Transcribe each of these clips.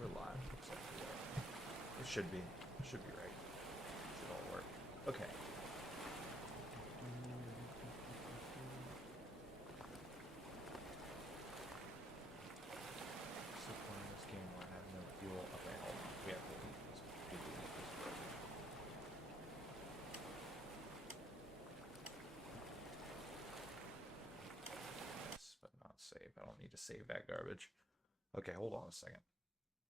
We're live. Looks like we are. It should be. It should be right. It should all work. Okay. So playing this game where I have no fuel. Okay, hold on. We have to leave this. We have to leave this broken. Yes, but not save. I don't need to save that garbage. Okay, hold on a second.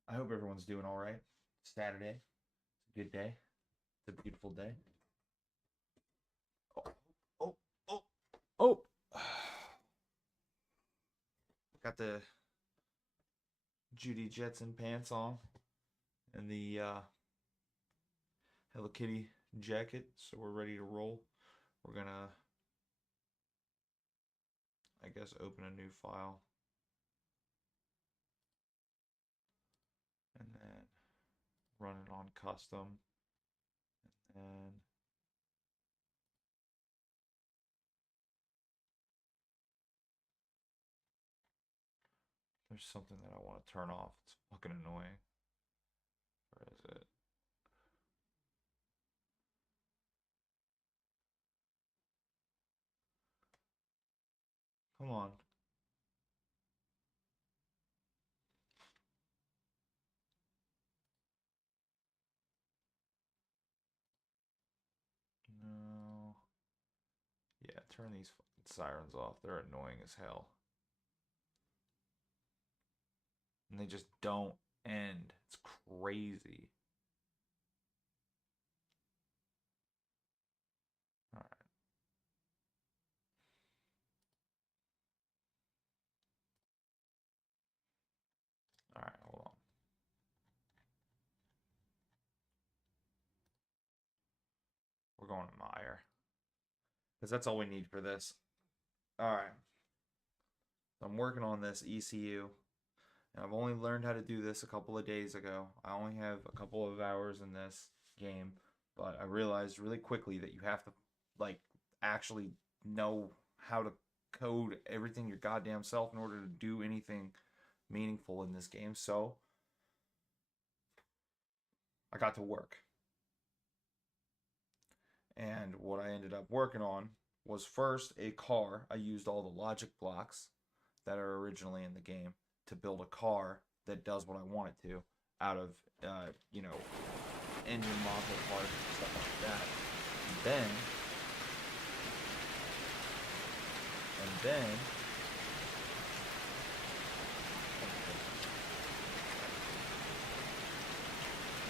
I hope everyone's doing all right. Saturday. It's a good day. It's a beautiful day. Oh, oh, oh, oh. Got the Judy Jetson pants on and the Hello Kitty jacket, so we're ready to roll. We're gonna, I guess, open a new file. And then run it on custom. And then there's something that I want to turn off. It's fucking annoying. Where is it? Come on. No. Yeah, turn these fucking sirens off. They're annoying as hell. And they just don't end. It's crazy. All right. All right, hold on. We're going to Meyer. Because that's all we need for this. All right. I'm working on this ECU. And I've only learned how to do this a couple of days ago. I only have a couple of hours in this game. But I realized really quickly that you have to, like, actually know how to code everything your goddamn self in order to do anything meaningful in this game. So I got to work. And what I ended up working on was first a car. I used all the logic blocks that are originally in the game to build a car that does what I want it to out of, you know, engine module parts and stuff like that. And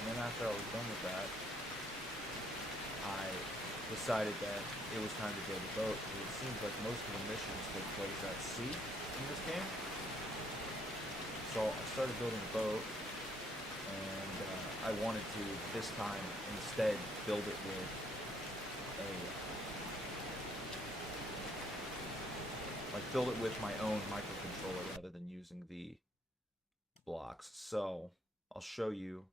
then after I was done with that, I decided that it was time to build a boat. It seems like most of the missions take place at sea in this game. So I started building a boat, and I wanted to, this time, instead build it with build it with my own microcontroller rather than using the blocks. So I'll show you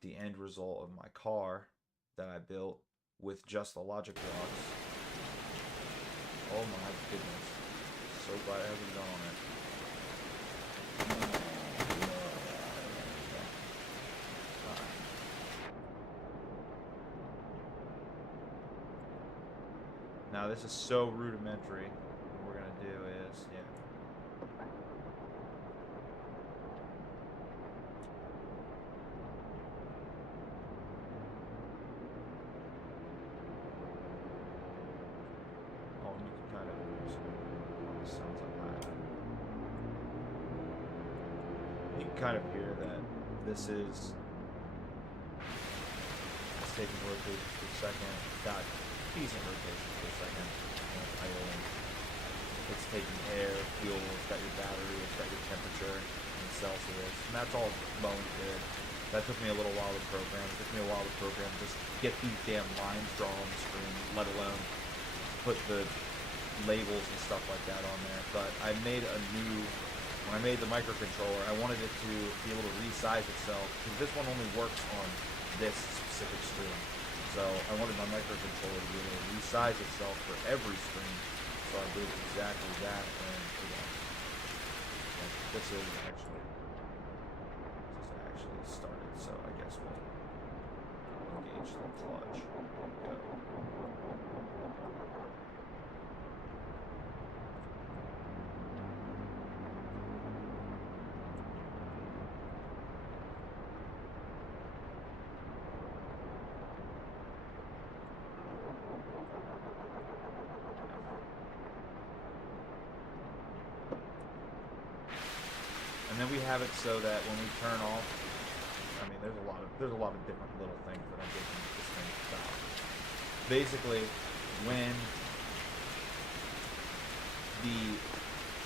the end result of my car that I built with just the logic blocks. Oh my goodness. So glad I haven't done on it. Now this is so rudimentary. What we're gonna do is, yeah. Oh, you can kind of sounds like that. You can kind of hear that this is taking rotations per second. Got decent rotations per second. Idling. It's taking air, fuel, it's got your battery, it's got your temperature in Celsius, and that's all blowing good. That took me a little while to program. It took me a while to program just get these damn lines drawn on the screen, let alone put the labels and stuff like that on there. But I made a new, when I made the microcontroller, I wanted it to be able to resize itself, because this one only works on this specific screen. So I wanted my microcontroller to be able to resize itself for every screen. So I did exactly that, and this is actually actually started, so I guess we'll engage the clutch. Go. And then we have it so that when we turn off, I mean, there's a lot of different little things that I'm making this thing about. Basically,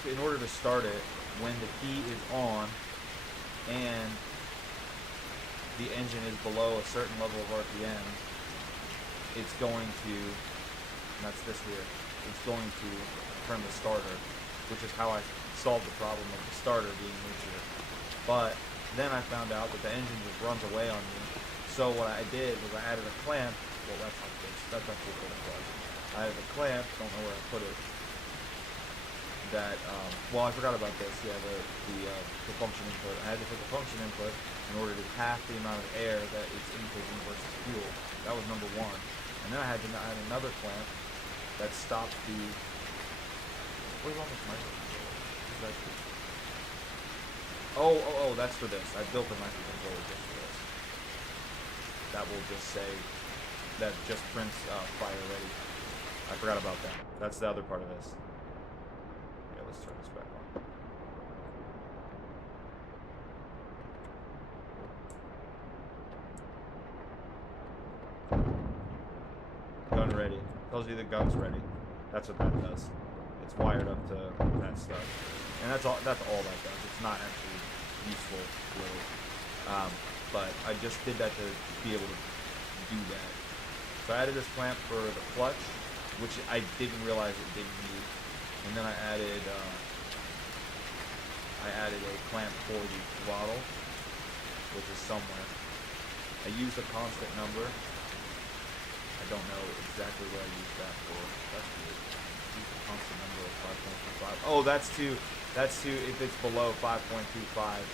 in order to start it, when the key is on and the engine is below a certain level of RPM, it's going to, and that's this here, it's going to turn the starter, which is how I solved the problem of the starter being nuclear. But then I found out that the engine just runs away on me. So what I did was I added a clamp. Well, that's not this. That's actually what it was. I added a clamp. Don't know where I put it. That well, I forgot about this. Yeah, the function input. I had to put the function input in order to half the amount of air that it's intaking versus fuel. That was number one. And then I had to add another clamp that stopped the. What is wrong with microcontroller? Oh, that's for this. I built a microcontroller just for this. That will just say, that just prints fire ready. I forgot about that. That's the other part of this. Yeah, let's turn this back on. Gun ready. Tells you the gun's ready. That's what that does. It's wired up to that stuff. And that's all that does. It's not actually useful, really. But I just did that to be able to do that. So I added this clamp for the clutch, which I didn't realize it didn't need. And then I added a clamp for the throttle, which is somewhere. I used a constant number. I don't know exactly what I used that for. That's weird. Use the constant number of 5.25. Oh, that's to if it's below 5.25,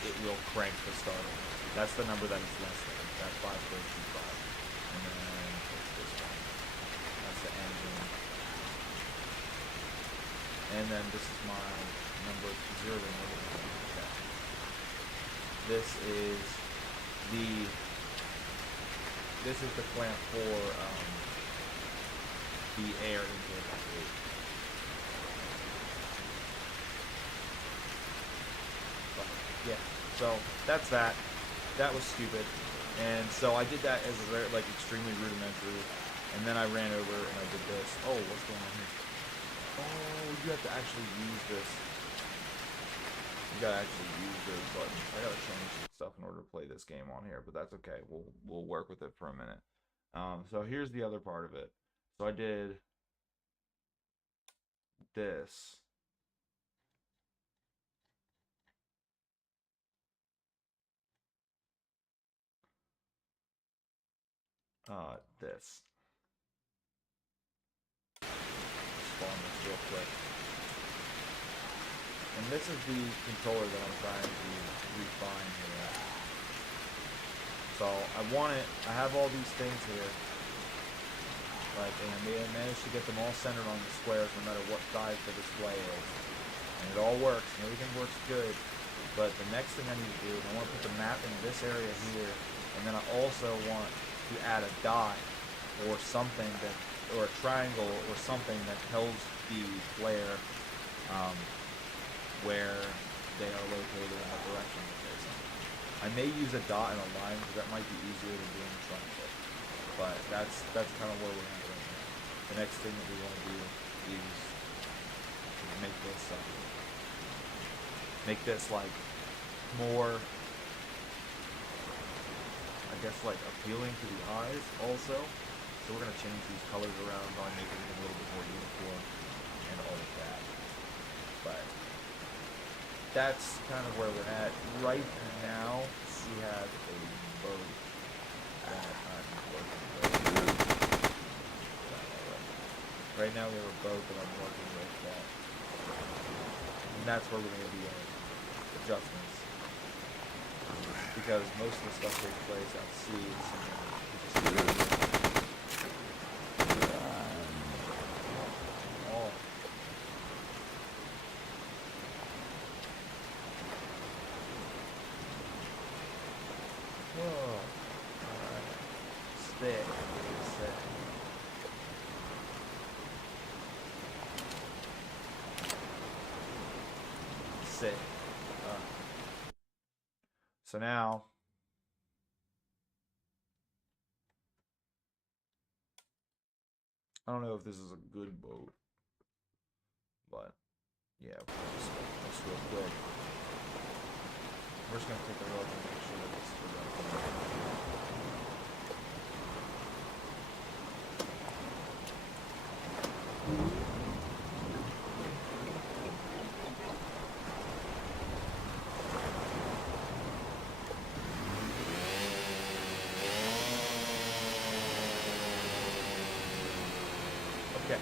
it will crank the starter. That's the number that it's less than. That's 5.25. And then what's this one? That's the engine. And then this is my number 0 to negative 1. Okay. This is the clamp for the air intake. Yeah, so that's that. That was stupid. And so I did that as a very, extremely rudimentary. And then I ran over and I did this. Oh, what's going on here? Oh, you have to actually use this. You gotta actually use those buttons. I gotta change stuff in order to play this game on here, but that's okay. We'll work with it for a minute. So here's the other part of it. So I did this. This. Spawn this real quick. And this is the controller that I'm trying to refine here. So I have all these things here. And I managed to get them all centered on the squares no matter what size the display is. And it all works, and everything works good. But the next thing I need to do, I want to put the map in this area here, and then I also want to add a dot or something or a triangle or something that tells the player where they are located and what direction they're facing. I may use a dot and a line because that might be easier than doing a triangle. But that's kind of where we're at right now. The next thing that we want to do is make this more, I guess, appealing to the eyes also. So we're gonna change these colors around by making it a little bit more uniform and all of that. But that's kind of where we're at right now. We have a boat that I'm working with. Right now we have a boat that I'm working with and that's where we're going to be adjustments. because most of the stuff takes place at sea, so you just oh, whoa, alright, stick, sick, sick. So now, I don't know if this is a good boat, but yeah, we'll just this real quick. We're just gonna take a look and make sure that this is the right one. Okay.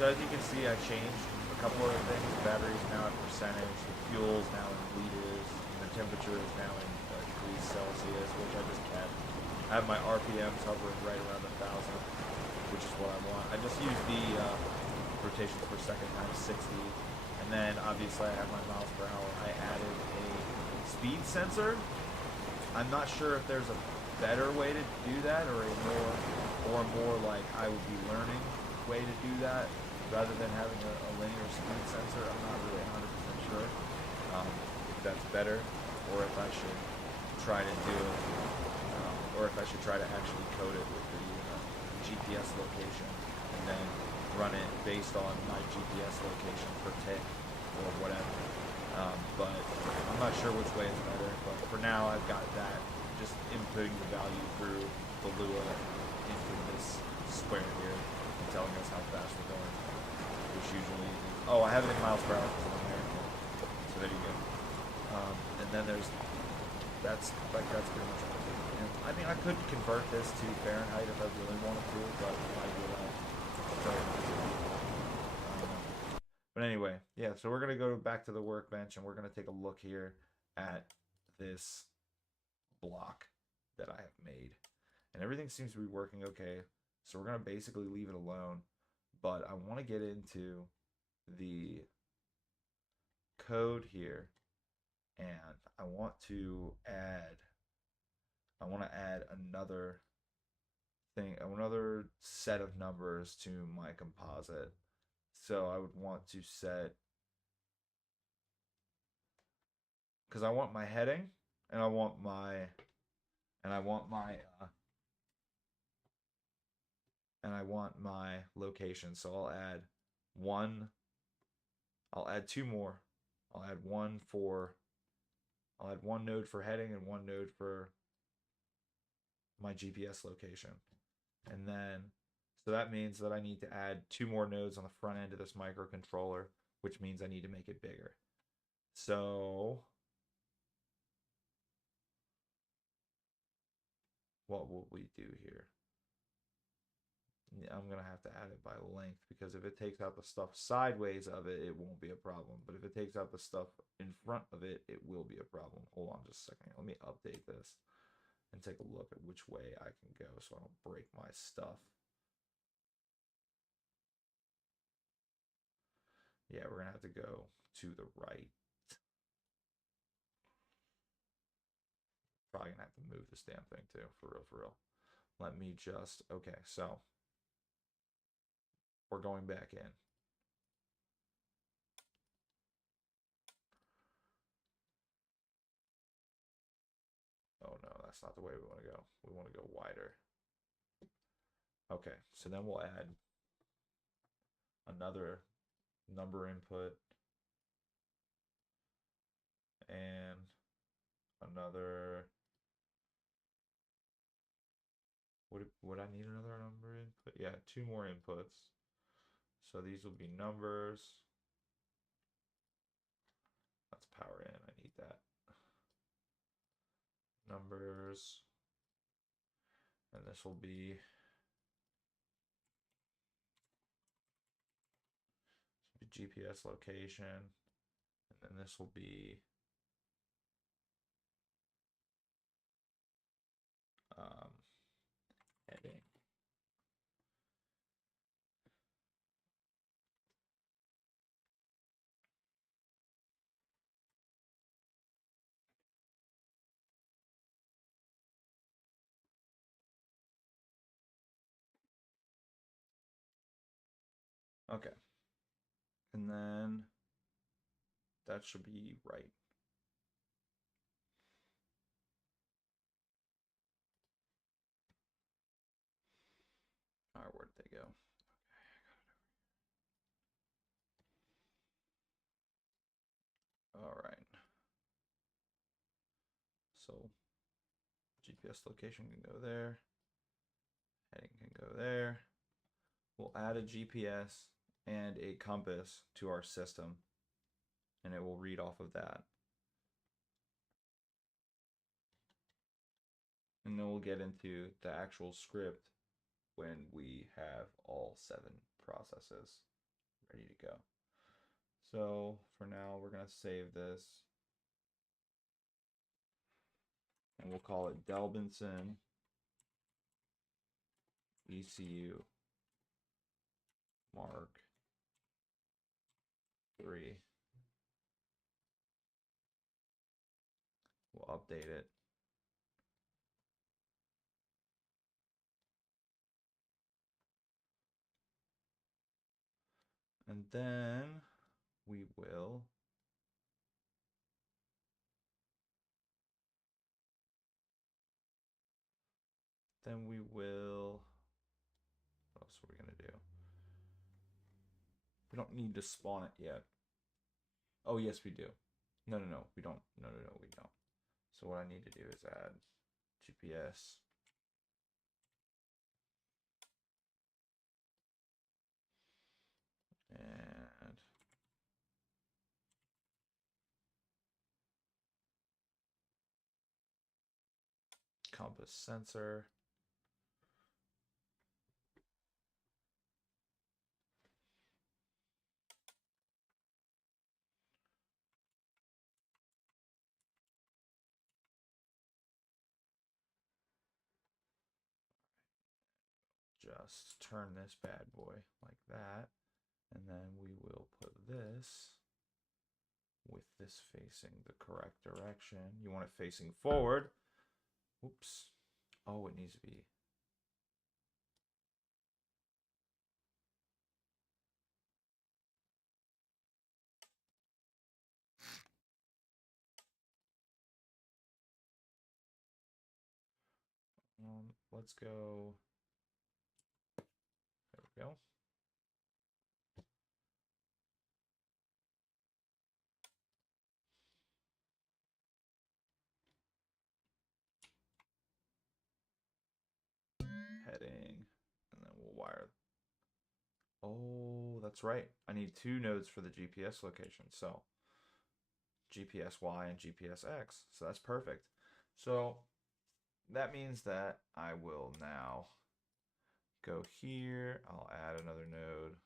So as you can see, I changed a couple other things. The battery's now at percentage, the fuel's now in liters, and the temperature is now in degrees Celsius, which I just kept. I have my RPMs hovering right around 1,000, which is what I want. I just used the rotations per second times 60, and then obviously I have my miles per hour. I added a speed sensor. I'm not sure if there's a better way to do that, or a more like I would be learning way to do that rather than having a linear speed sensor. I'm not really 100% sure if that's better, or if I should try to do it, or if I should try to actually code it with the GPS location and then run it based on my GPS location per tick or whatever. But I'm not sure which way is better. But for now, I've got that, just inputting the value through the Lua into this square here and telling us how fast we're going, which usually is, oh, I have it in miles per hour because I'm American, so there you go. And then there's that's pretty much everything. And I mean, I could convert this to Fahrenheit if I really wanted to, but I do that. But anyway, yeah, so we're going to go back to the workbench and we're going to take a look here at this block that I have made. And everything seems to be working okay. So we're going to basically leave it alone. But I want to get into the code here, and I want to add another thing, another set of numbers to my composite. So I would want to set, because I want my heading and I want my and I want my and I want my location. So I'll add two more. I'll add one for I'll add one node for heading and one node for my GPS location. And then so that means that I need to add two more nodes on the front end of this microcontroller, which means I need to make it bigger. So what will we do here? I'm going to have to add it by length, because if it takes out the stuff sideways of it, it won't be a problem. But if it takes out the stuff in front of it, it will be a problem. Hold on just a second. Let me update this and take a look at which way I can go so I don't break my stuff. Yeah, we're going to have to go to the right. Probably going to have to move this damn thing too, for real, for real. Let me just, okay, so we're going back in. Oh no, that's not the way we want to go. We want to go wider. Okay, so then we'll add another number input and another, would I need another number input? Yeah, two more inputs. So these will be numbers. Let's power in, I need that. Numbers. And this will be GPS location. And then this will be heading. Okay. And then that should be right. All right, where did they go? Okay, I got it over here. All right. So GPS location can go there. Heading can go there. We'll add a GPS and a compass to our system, and it will read off of that. And then we'll get into the actual script when we have all 7 processes ready to go. So for now, we're going to save this. And we'll call it Delbinson ECU Mark 3. We'll update it. And then we will what else are we going to do? We don't need to spawn it yet. Oh, yes, we do. No, we don't. No, we don't. So what I need to do is add GPS. And compass sensor. Just turn this bad boy like that. And then we will put this with this facing the correct direction. You want it facing forward. Oops. Oh, it needs to be. Let's go. There we go. Heading. And then we'll wire. Oh, that's right. I need 2 nodes for the GPS location. So GPS Y and GPS X. So that's perfect. So that means that I will now go here. I'll add another node.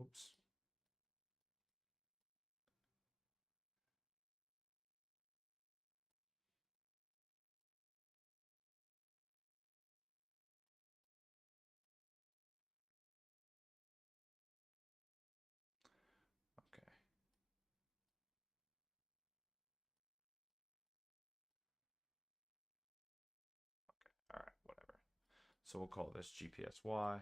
Oops. Okay. All right, whatever. So we'll call this GPS Y.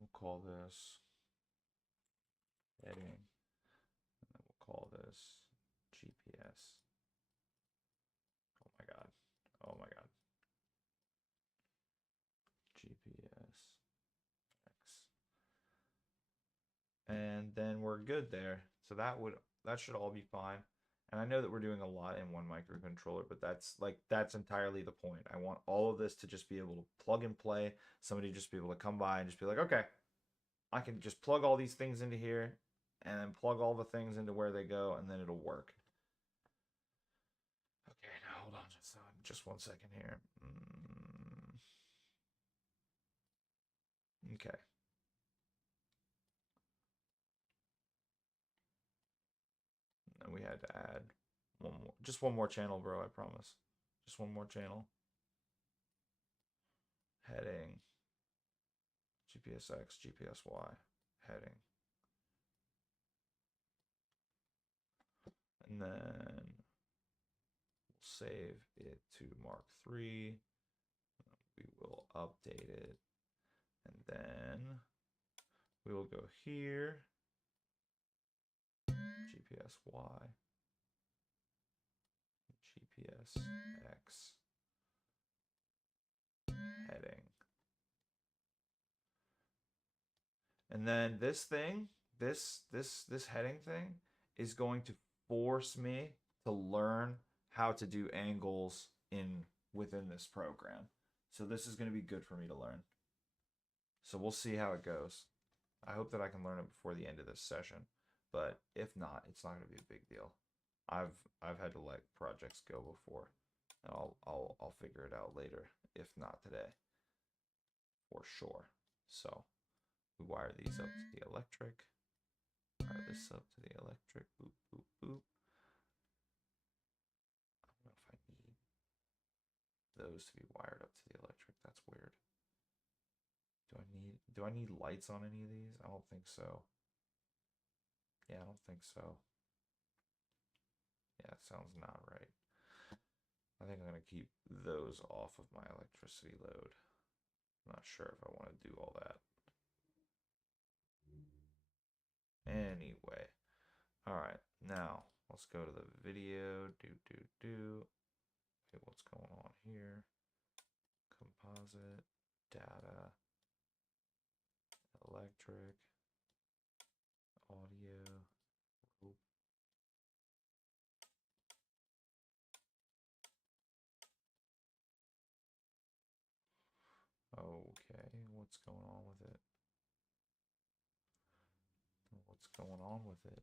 We'll call this heading. And then we'll call this GPS. Oh my God. Oh my God. GPS X. And then we're good there. So that should all be fine. And I know that we're doing a lot in one microcontroller, but that's entirely the point. I want all of this to just be able to plug and play. Somebody just be able to come by and just be like, okay, I can just plug all these things into here and then plug all the things into where they go, and then it'll work. Okay, now hold on just 1 second here. Okay. And we had to add one more, just one more channel, bro, I promise. Just one more channel. Heading. GPS X, GPS Y. Heading. And then we'll save it to Mark 3. We will update it. And then we will go here. GPS Y. GPS X. Heading. And then this thing, this heading thing is going to force me to learn how to do angles within this program. So this is going to be good for me to learn. So we'll see how it goes. I hope that I can learn it before the end of this session, but if not, it's not going to be a big deal. I've had to let projects go before, and I'll figure it out later, if not today, for sure. So we wire these up to the electric. Wire this up to the electric. Boop boop boop. I don't know if I need those to be wired up to the electric. That's weird. Do I need lights on any of these? I don't think so. Yeah, I don't think so. Yeah, it sounds not right. I think I'm going to keep those off of my electricity load. I'm not sure if I want to do all that. Anyway. Alright, now let's go to the video. Okay, what's going on here? Composite, data, electric, audio. Oop. Okay, what's going on with it? What's going on with it?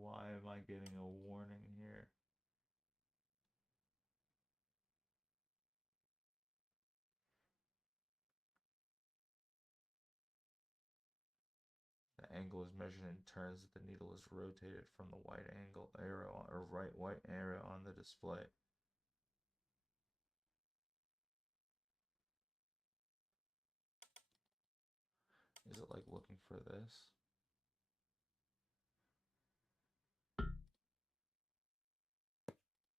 Why am I getting a warning here? The angle is measured in turns that the needle is rotated from the white angle arrow or right white arrow on the display. Is it like looking for this?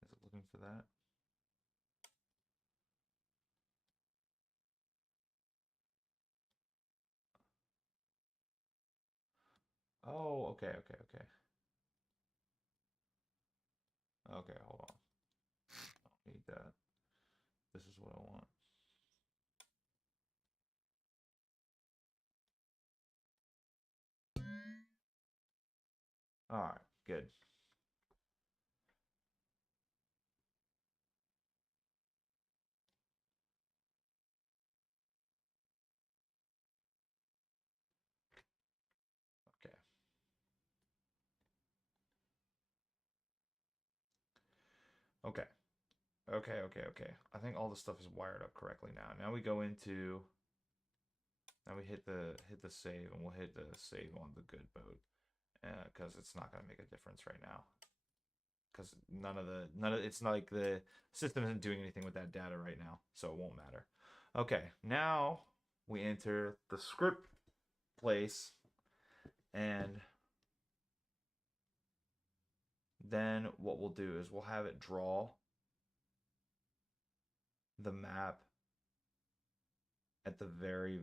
Is it looking for that? Oh, okay. Okay, hold on. I don't need that. This is what I want. All right, good. Okay. Okay. Okay. I think all the stuff is wired up correctly now. Now we go into now we hit the save, and we'll hit the save on the good boat. Because it's not gonna make a difference right now. Because none of it's not like the system isn't doing anything with that data right now, so it won't matter. Okay, now we enter the script place, and then what we'll do is we'll have it draw the map at the very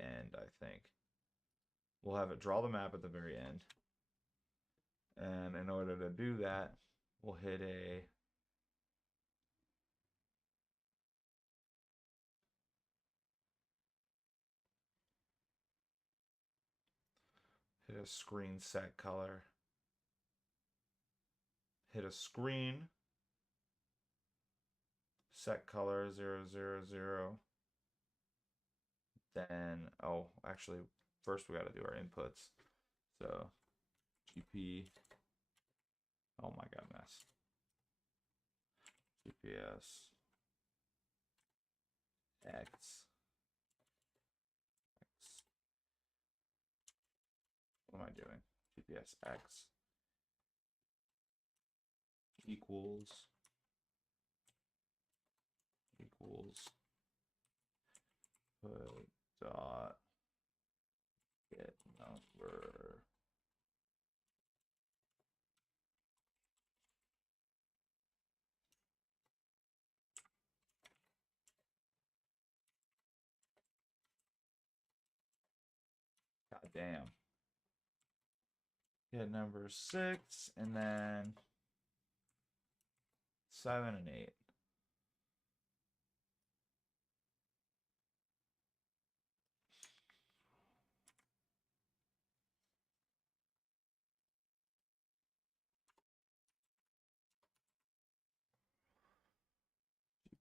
end, I think. We'll have it draw the map at the very end. And in order to do that, we'll hit a screen set color. Hit a screen set color 000. Then, oh, actually, first we got to do our inputs. So GP. Oh my goodness. GPS X. What am I doing? GPS X equals put dot get number. God damn. Get number 6 and then 7 and 8.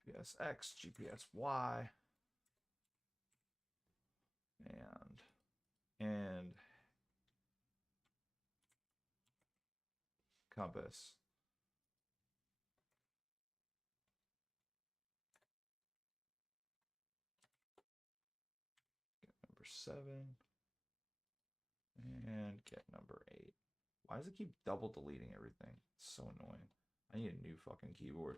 GPS X, GPS Y, and compass. Get number 7 and get number 8. Why does it keep double deleting everything? It's so annoying. I need a new fucking keyboard.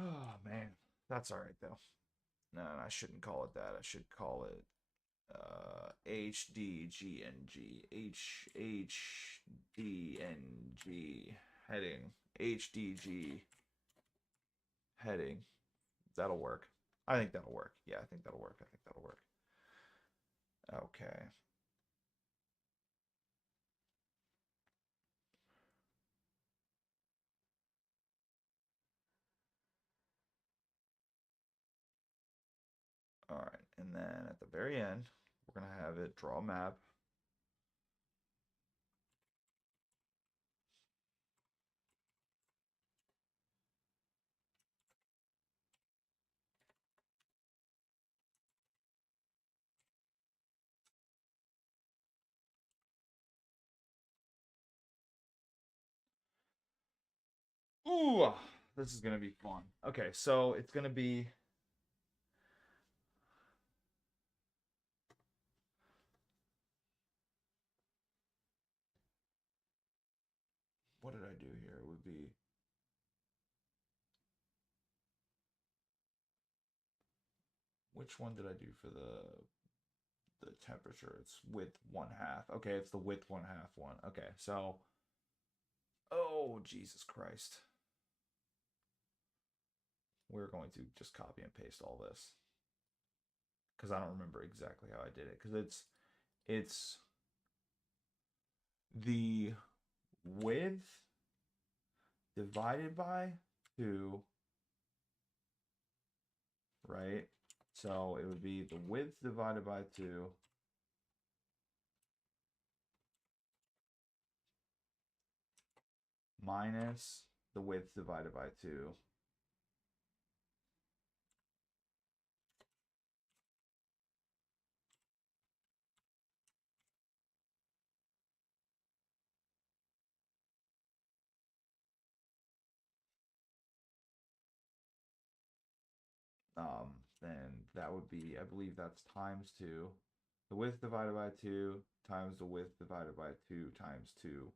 Oh man, that's all right though. No, I shouldn't call it that. I should call it HDGNG. HDNG heading. HDG heading. That'll work. I think that'll work. Yeah, I think that'll work. I think that'll work. Okay. All right, and then at the very end, we're gonna have it draw a map. Ooh, this is gonna be fun. Okay, so it's gonna be. What did I do here? It would be. Which one did I do for the temperature? It's width 1/2. Okay, it's the width 1/2 one. Okay, so. Oh, Jesus Christ. We're going to just copy and paste all this. Because I don't remember exactly how I did it. Because it's the width divided by 2, right? So it would be the width divided by 2 minus the width divided by 2 then that would be, I believe that's times 2. The width divided by 2 times the width divided by 2 times 2.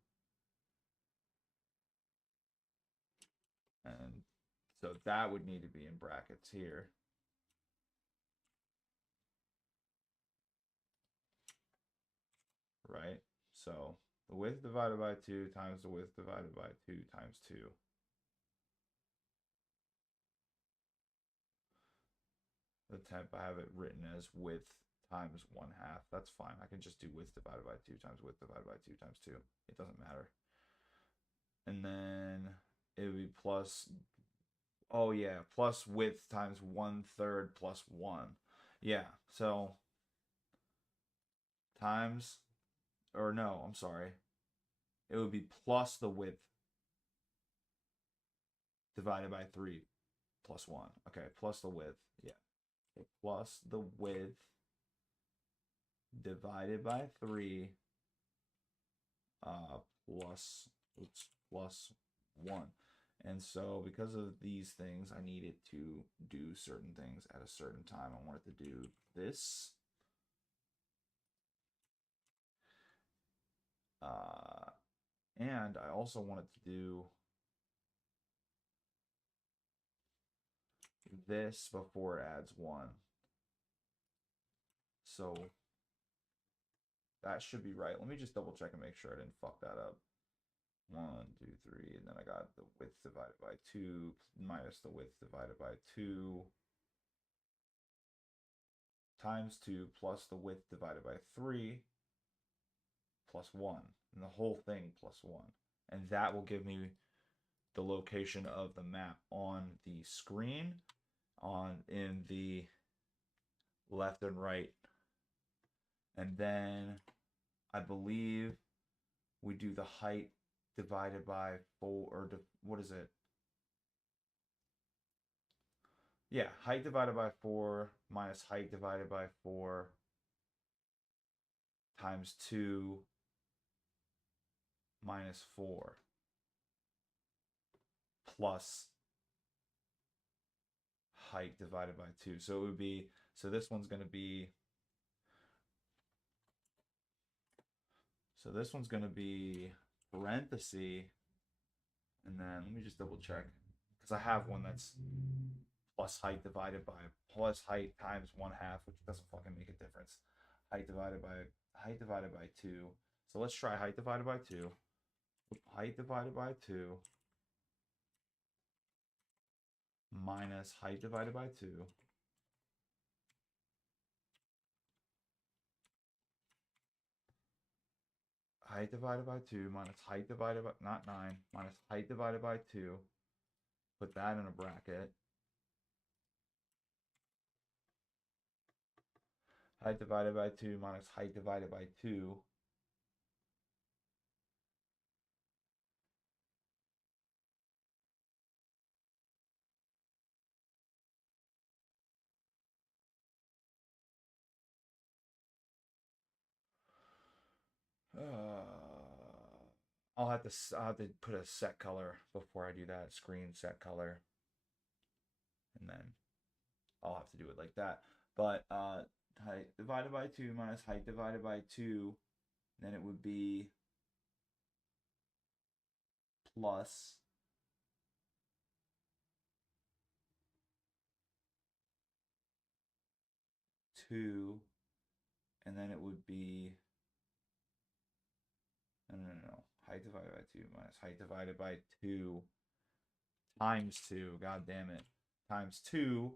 And so that would need to be in brackets here. Right? So the width divided by 2 times the width divided by 2 times 2. The temp, I have it written as width times 1/2. That's fine. I can just do width divided by 2 times width divided by 2 times 2. It doesn't matter. And then it would be plus, oh yeah, plus width times 1/3 plus 1. Yeah, so times, or no, I'm sorry. It would be plus the width divided by 3 plus 1. Okay, plus the width. Yeah. Okay, plus the width divided by 3 plus, oops, plus 1. And so because of these things, I need it to do certain things at a certain time. I want it to do this. And I also want it to do this before it adds 1. So that should be right. Let me just double check and make sure I didn't fuck that up. 1, 2, 3, and then I got the width divided by 2 minus the width divided by 2 times 2 plus the width divided by 3 plus 1, and the whole thing plus 1. And that will give me the location of the map on the screen in the left and right. And then I believe we do the height divided by 4, or what is it? Yeah, height divided by 4 minus height divided by 4 times 2 minus 4 plus height divided by 2. So it would be, so this one's going to be, so this one's going to be parenthesis, and then let me just double check, because I have one that's plus height divided by plus height times 1/2, which doesn't fucking make a difference. Height divided by 2. So let's try height divided by 2. Height divided by 2 minus height divided by 2 height divided by 2 minus height divided by, not 9, minus height divided by 2. Put that in a bracket. Height divided by 2 minus height divided by 2. I'll have to put a set color before I do that. Screen set color. And then I'll have to do it like that. But height divided by 2 minus height divided by 2, then it would be plus two, and then it would be, no, height divided by 2 minus height divided by 2 times 2, god damn it, times 2,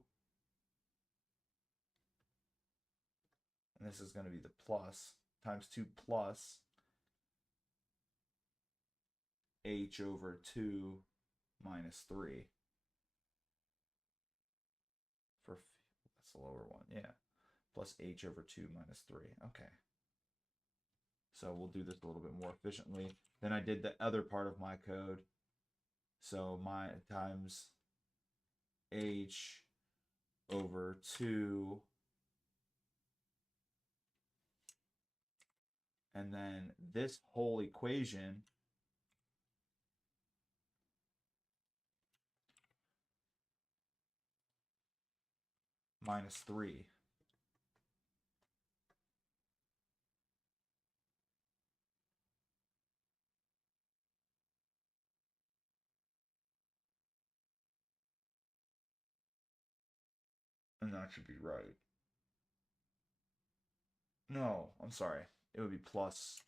and this is going to be the plus, times 2 plus h over 2 minus 3. For, that's the lower one, yeah. Plus h over 2 minus 3, okay. So we'll do this a little bit more efficiently. Then I did the other part of my code. So my times h over 2, and then this whole equation minus 3. And that should be right. No, I'm sorry. It would be plus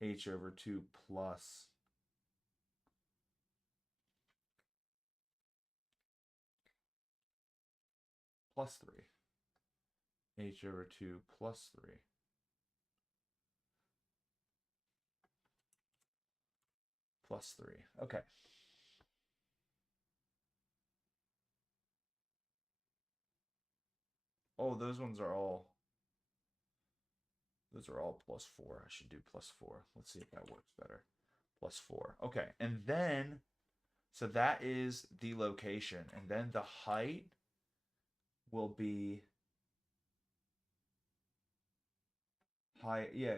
h over 2 plus plus 3. H over 2 plus 3. Plus 3. Okay. Oh, those are all plus 4. I should do plus 4. Let's see if that works better. Plus 4. Okay. And then, so that is the location. And then the height will be height. Yeah,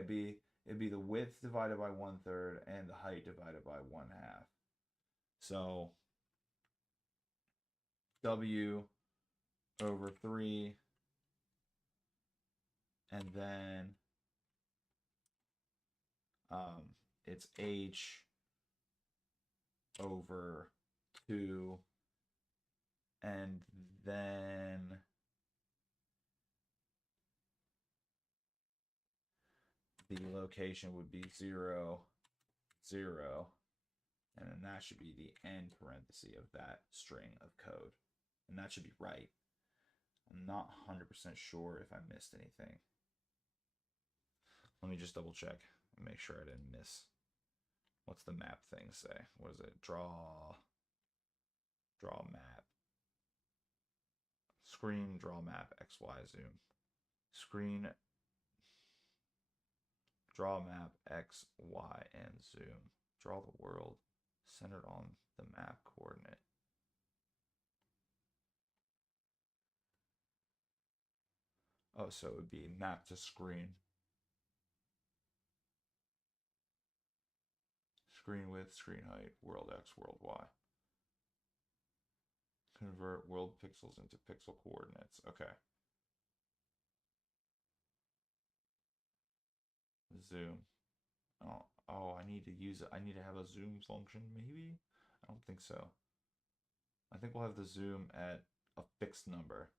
it'd be the width divided by 1/3 and the height divided by 1/2. So W over 3, and then it's H over 2, and then the location would be 0, 0, and then that should be the end parenthesis of that string of code. And that should be right. I'm not 100% sure if I missed anything. Let me just double check and make sure I didn't miss. What's the map thing say? What is it? Draw map. Screen, draw map, XY zoom. Screen, draw map, X, Y, and zoom. Draw the world centered on the map coordinate. Oh, so it would be map to screen. Screen width, screen height, world X, world Y. Convert world pixels into pixel coordinates. Okay. Zoom. Oh, I need to have a zoom function, maybe? I don't think so. I think we'll have the zoom at a fixed number.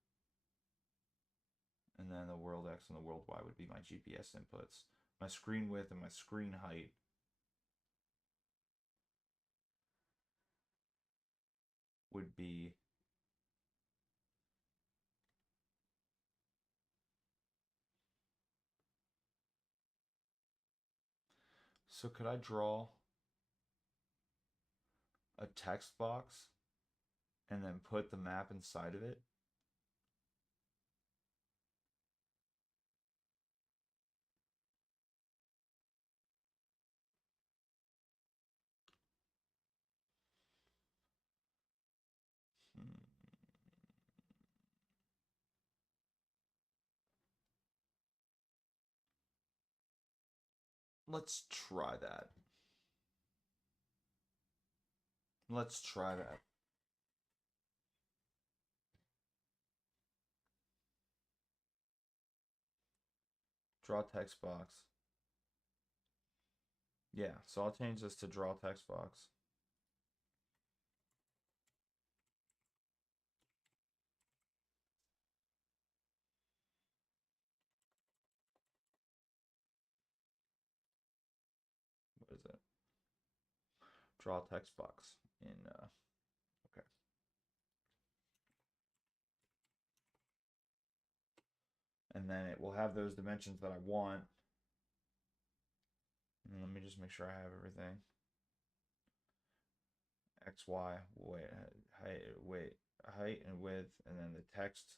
And then the world X and the world Y would be my GPS inputs. My screen width and my screen height would be so could I draw a text box and then put the map inside of it? Let's try that. Let's try that. Draw text box. Yeah, so I'll change this to draw text box. What is it? Draw text box in okay. And then it will have those dimensions that I want. And let me just make sure I have everything. X, Y, height and width, and then the text,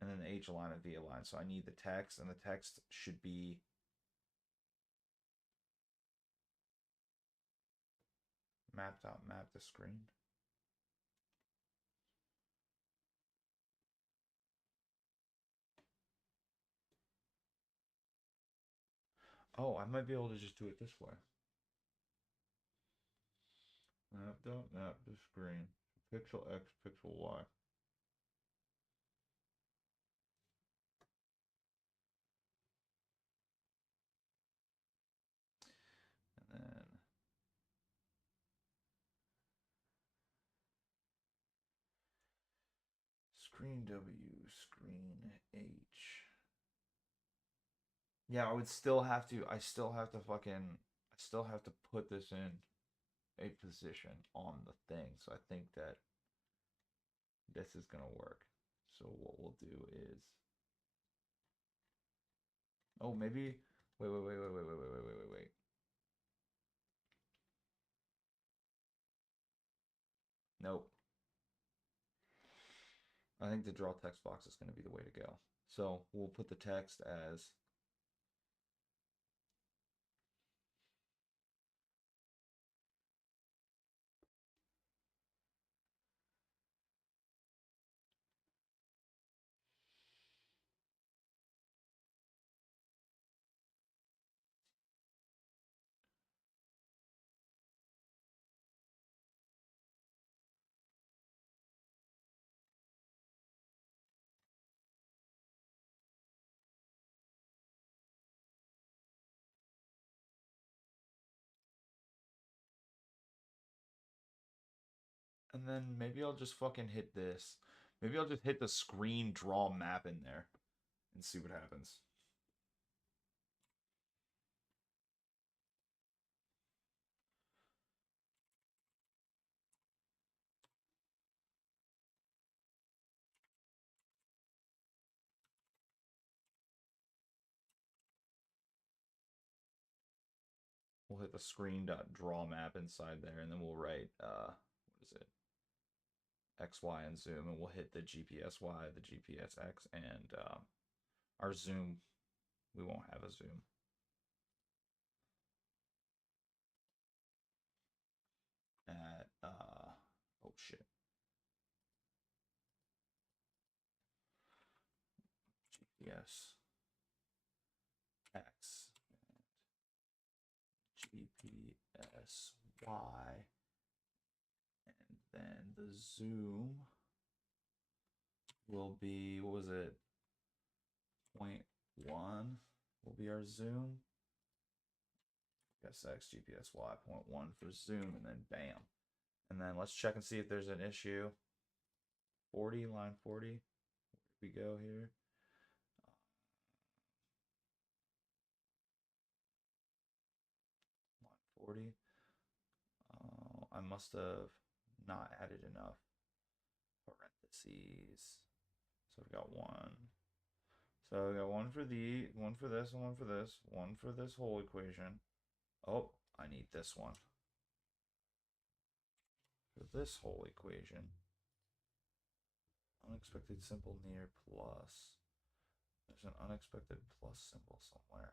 and then the H line and V line. So I need the text, and the text should be map the screen. Oh, I might be able to just do it this way. Map the screen. Pixel X, pixel Y. And then screen W, screen H. Yeah, I still have to put this in a position on the thing. So I think that this is gonna work. So what we'll do is, oh, maybe, wait. Nope. I think the draw text box is gonna be the way to go. So we'll put the text as And then maybe I'll just fucking hit this. Maybe I'll just hit the screen draw map in there and see what happens. We'll hit the screen dot draw map inside there, and then we'll write what is it? X, Y, and zoom, and we'll hit the GPS Y, the GPS X, and our zoom. We won't have a zoom. At oh shit. GPS X and GPS Y, and then the zoom will be, what was it, 0.1 will be our zoom. GPS X, GPS Y, 0.1 for zoom, and then bam. And then let's check and see if there's an issue. 40, line 40. Where we go here? Line 40. I must have not added enough parentheses. So I've got one. So I got one for one for this, and one for this, one for this whole equation. Oh, I need this one. For this whole equation, unexpected symbol near plus. There's an unexpected plus symbol somewhere.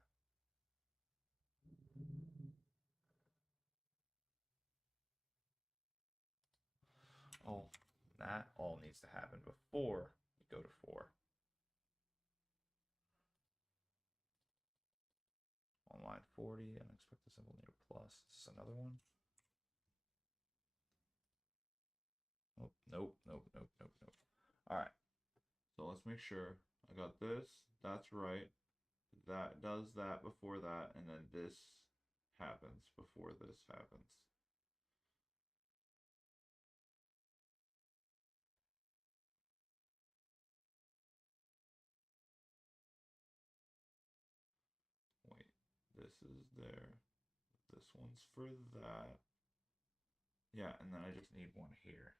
Oh, that all needs to happen before we go to 4. On line 40, unexpected symbol near plus. Is this another one? Oh, nope, nope, nope, nope, nope. All right. So let's make sure I got this. That's right. That does that before that, and then this happens before this happens. Wait, this is there. This one's for that. Yeah, and then I just need one here.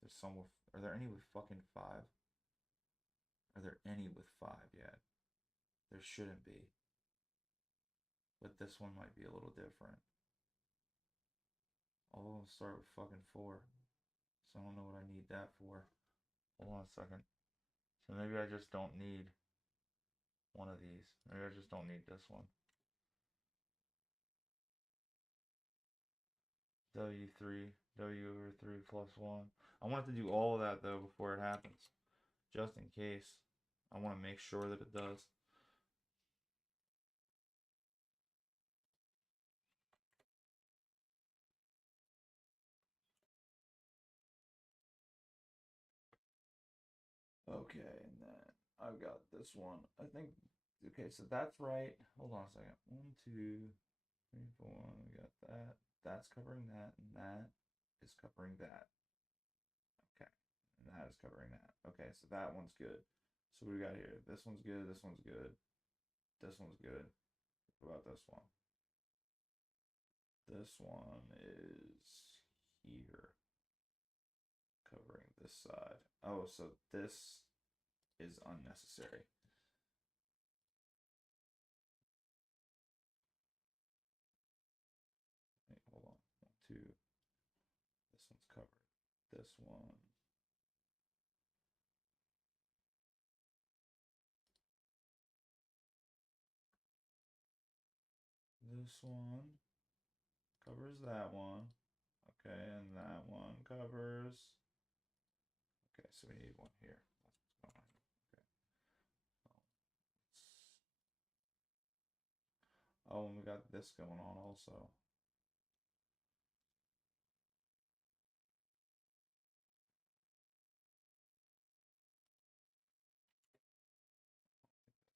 There's some with. Are there any with fucking 5? Are there any with 5 yet? There shouldn't be. But this one might be a little different. All of them start with fucking 4. So I don't know what I need that for. Hold on a second. So maybe I just don't need one of these. Maybe I just don't need this one. W3, W over 3 plus 1. I want it to do all of that though before it happens. Just in case. I want to make sure that it does. Okay, and then I've got this one. I think, okay, so that's right. Hold on a second. 1, 2, 3, 4. We got that. That's covering that, and that is covering that. Okay, and that is covering that. Okay, so that one's good. So what we got here? This one's good. This one's good. This one's good. What about this one? This one is here, covering this side. Oh, so this is unnecessary. Wait, hold on. 1, 2. This one's covered. This one. This one covers that one. Okay, and that one covers. Okay, so we need one here. That's what's going on. Okay. Oh, and we got this going on also.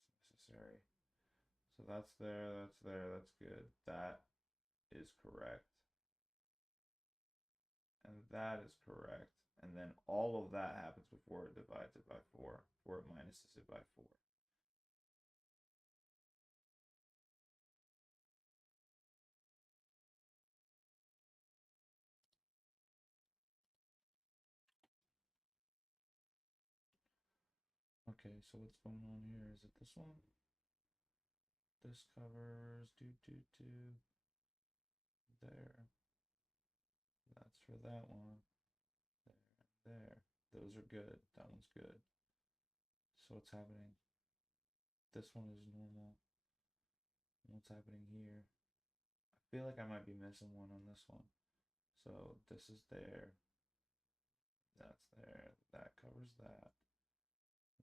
That's necessary. So that's there, that's there, that's good. That is correct. and that is correct. And then all of that happens before it divides it by 4, before it minuses it by 4. Okay, so what's going on here? Is it this one? This covers there. That's for that one. There. Those are good. That one's good. So what's happening? This one is normal. What's happening here? I feel like I might be missing one on this one. So this is there. That's there. That covers that.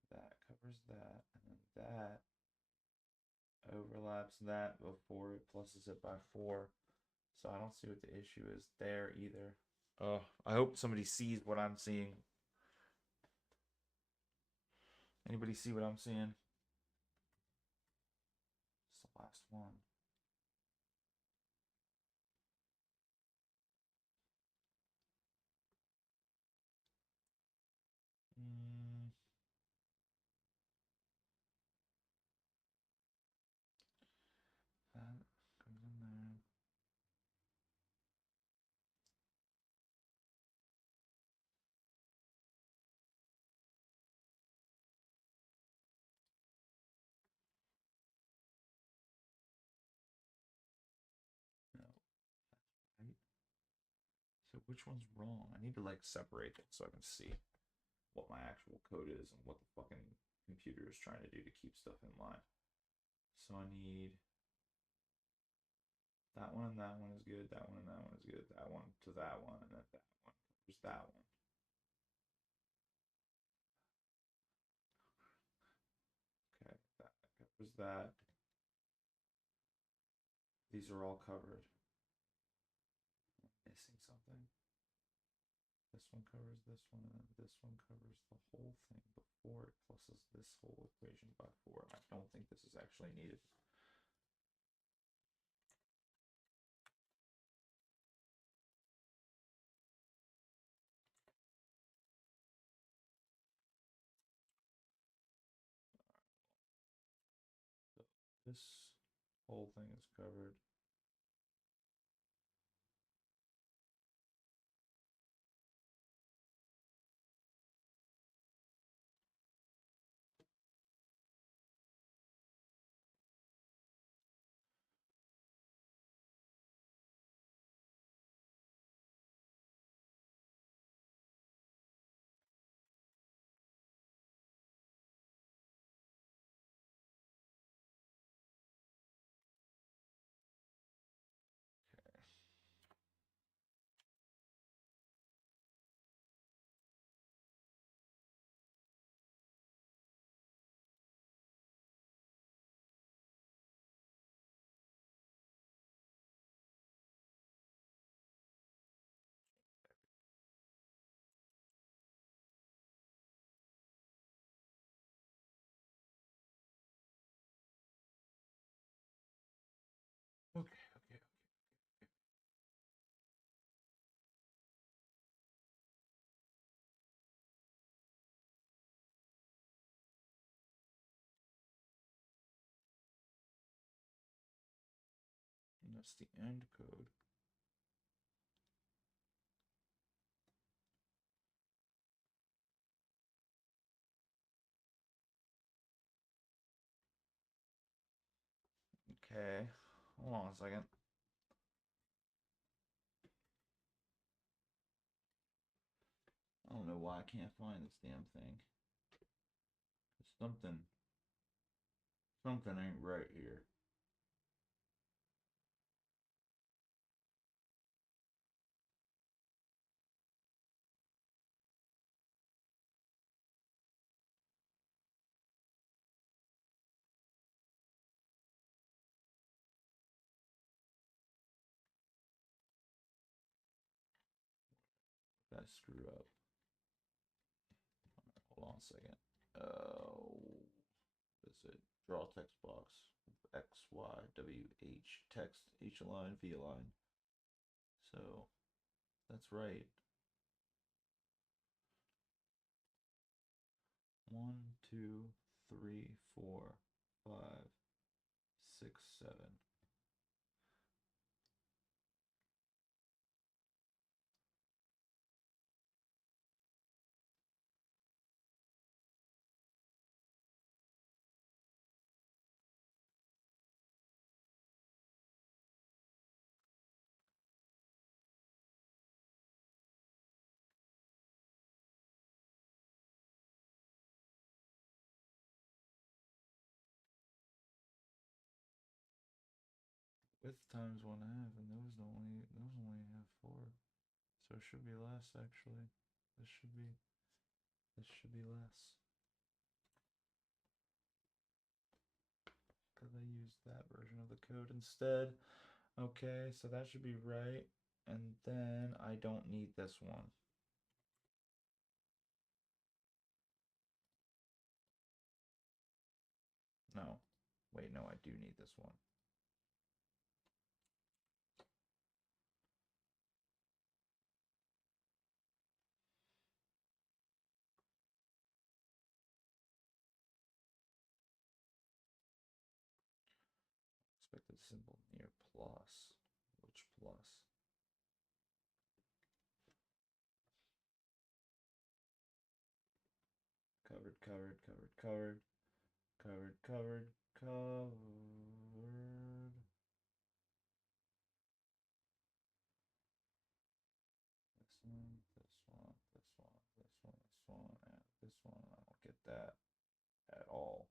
That covers that. And then that overlaps that before it pluses it by 4. So I don't see what the issue is there either. Oh, I hope somebody sees what I'm seeing. Anybody see what I'm seeing? It's the last one. That goes in there. No, right. So which one's wrong? I need to like separate them so I can see what my actual code is and what the fucking computer is trying to do to keep stuff in line. So I need that one and that one is good, that one and that one is good, that one to that one, and then that one covers that one. Okay, that covers that. These are all covered. I'm missing something. This one covers this one, and then this one covers the whole thing before it pluses this whole equation by 4. I don't think this is actually needed. So this whole thing is covered. Okay. And that's the end code. Okay, hold on a second. I don't know why I can't find this damn thing. Something ain't right here. Did I screw up? Hold on a second. Is it draw text box? X, Y, W, H, text, H line, V line. So that's right. 2, 3, 4, 5, 6, 7. Width times 1/2, and those only have 4. So it should be less, actually. This should be less. Because I used that version of the code instead. Okay, so that should be right. And then I don't need this one. No. Wait, no, I do need this one. Expected symbol near plus. Which plus? Covered, covered, covered, covered. Covered, covered, covered. This one, this one, this one, this one, this one, and this one. I don't get that at all.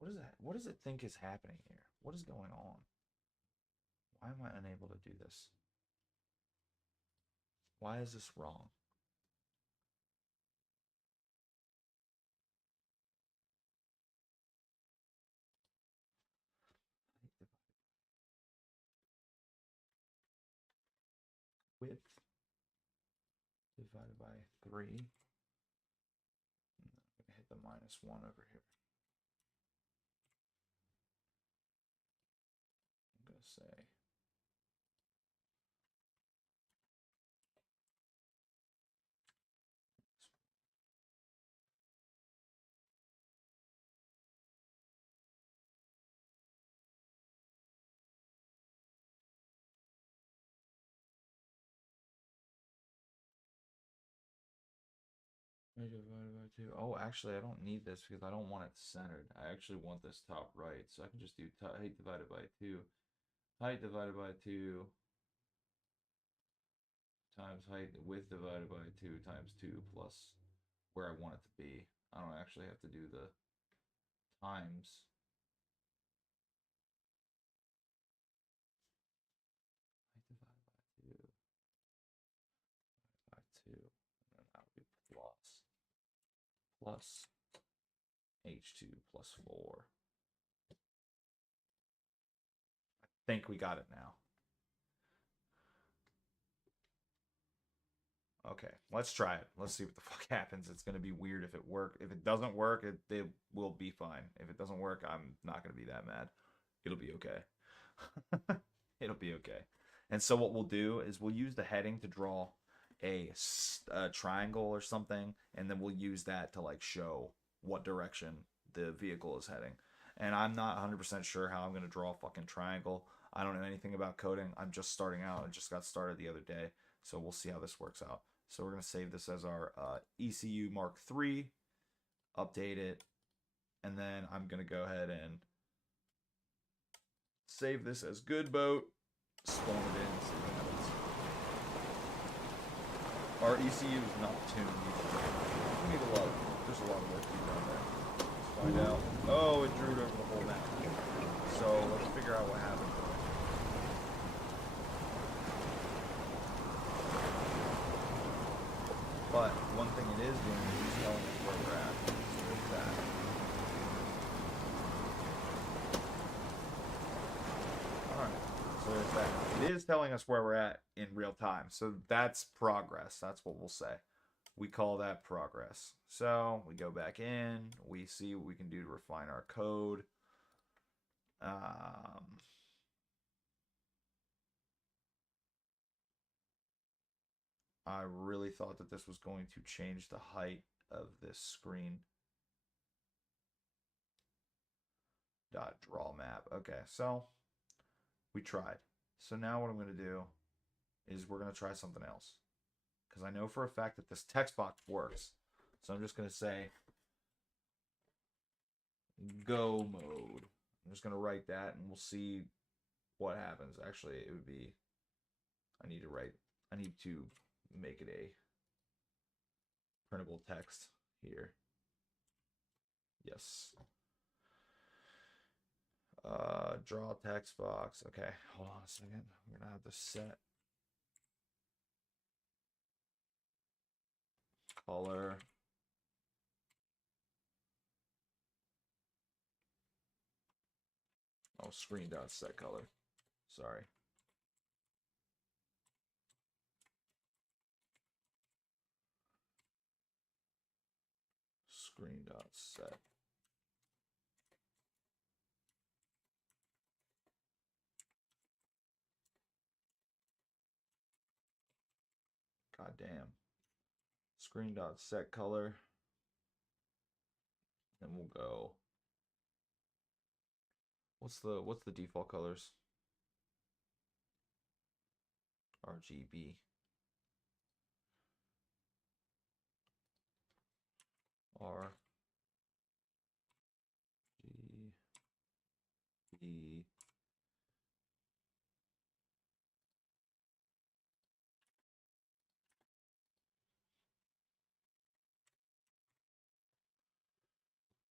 What is that? What does it think is happening here? What is going on? Why am I unable to do this? Why is this wrong? Width divided by 3. I'm going to hit the -1 over here. I'm going to say divided by 2. Oh, actually, I don't need this because I don't want it centered. I actually want this top right. So I can just do height divided by 2. Height divided by 2 times height, width divided by 2 times 2 plus where I want it to be. I don't actually have to do the times. Height divided by 2 and then that would be plus h2 plus 4. I think we got it now. Okay, let's try it. Let's see what the fuck happens. It's gonna be weird if it works. If it doesn't work, it will be fine. If it doesn't work, I'm not gonna be that mad. It'll be okay. It'll be okay. And so what we'll do is we'll use the heading to draw a triangle or something, and then we'll use that to like show what direction the vehicle is heading. And I'm not 100% sure how I'm gonna draw a fucking triangle. I don't know anything about coding. I'm just starting out. I just got started the other day. So we'll see how this works out. So we're going to save this as our ECU Mark III, update it, and then I'm going to go ahead and save this as good boat, spawn it in, see what happens. Our ECU is not tuned yet. There's a lot of work to be done there. Let's find out. Oh, it drew it over the whole map. So let's figure out what happened. But one thing it is doing is telling us where we're at. So there's that. Alright, so there's that. It is telling us where we're at in real time. So that's progress. That's what we'll say. we call that progress. So we go back in, we see what we can do to refine our code. I really thought that this was going to change the height of this screen. Dot draw map. Okay, so we tried. So now what I'm going to do is we're going to try something else. Because I know for a fact that this text box works. So I'm just going to say go mode. I'm just going to write that and we'll see what happens. Actually, it would be, I need to make it a printable text here. Yes. Draw text box. Okay, hold on a second. We're gonna have to set color. Oh, screen dot set color. Sorry. Screen dot set. God damn. Screen dot set color. Then we'll go. What's the default colors? RGB. R G B.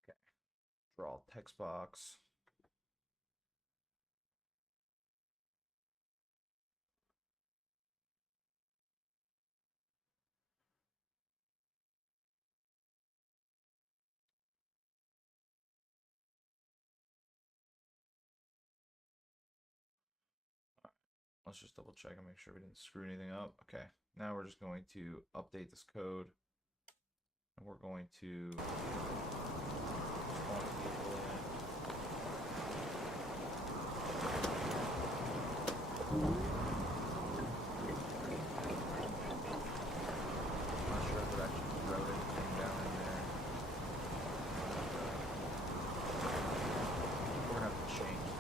Okay. Draw text box. Let's just double check and make sure we didn't screw anything up. Okay, now we're just going to update this code. And we're going to spawn people in. I'm not sure if it actually wrote anything down in there. We're gonna have to change this.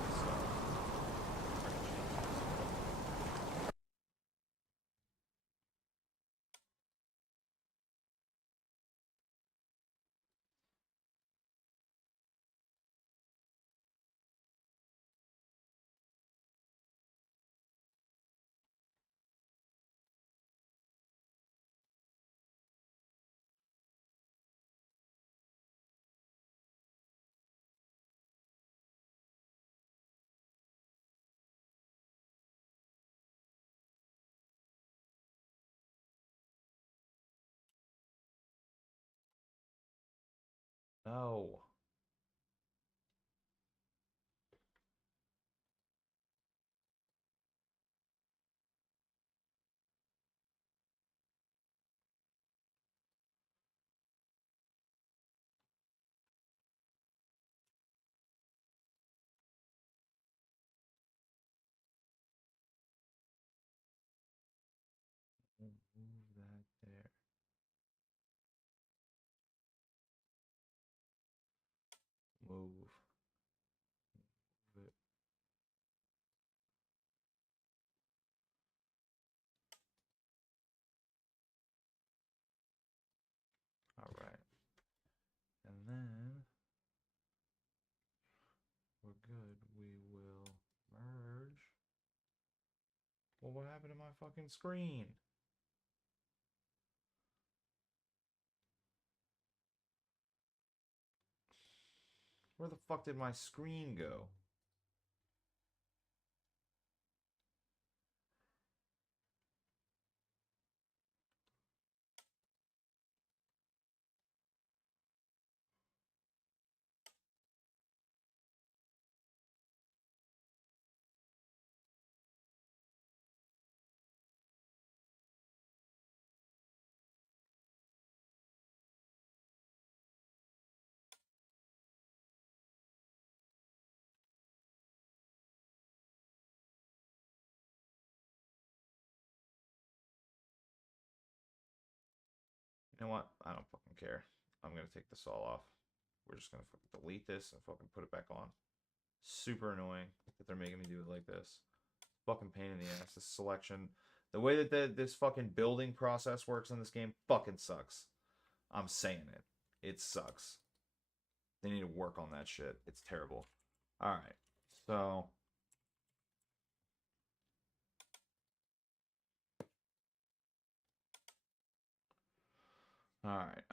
No. Move that there. Move it. All right. And then we're good. We will merge. Well, what happened to my fucking screen? Where the fuck did my screen go? You know what? I don't fucking care. I'm gonna take this all off. We're just gonna fucking delete this and fucking put it back on. Super annoying that they're making me do it like this. Fucking pain in the ass. This selection, the way that this fucking building process works in this game, fucking sucks. I'm saying it. It sucks. They need to work on that shit. It's terrible. All right. So. All right.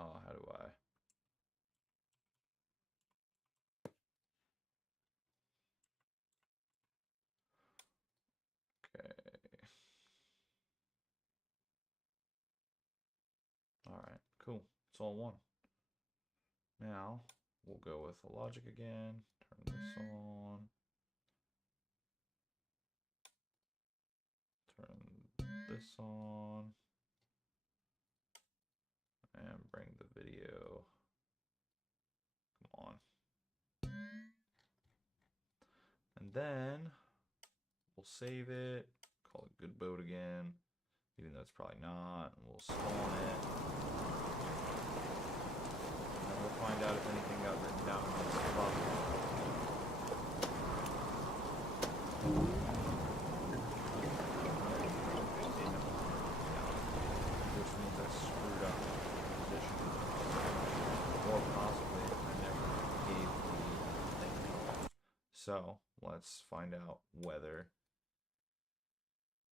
Oh, how do I? Okay. All right. Cool. It's all one. Now we'll go with the logic again. Turn this on. Turn this on. And bring the video. Come on. And then we'll save it. Call it good boat again. Even though it's probably not. And we'll spawn it. And then we'll find out if anything got written down in this bubble. Which means I screwed up the position. Or possibly I never gave the thing. So let's find out whether.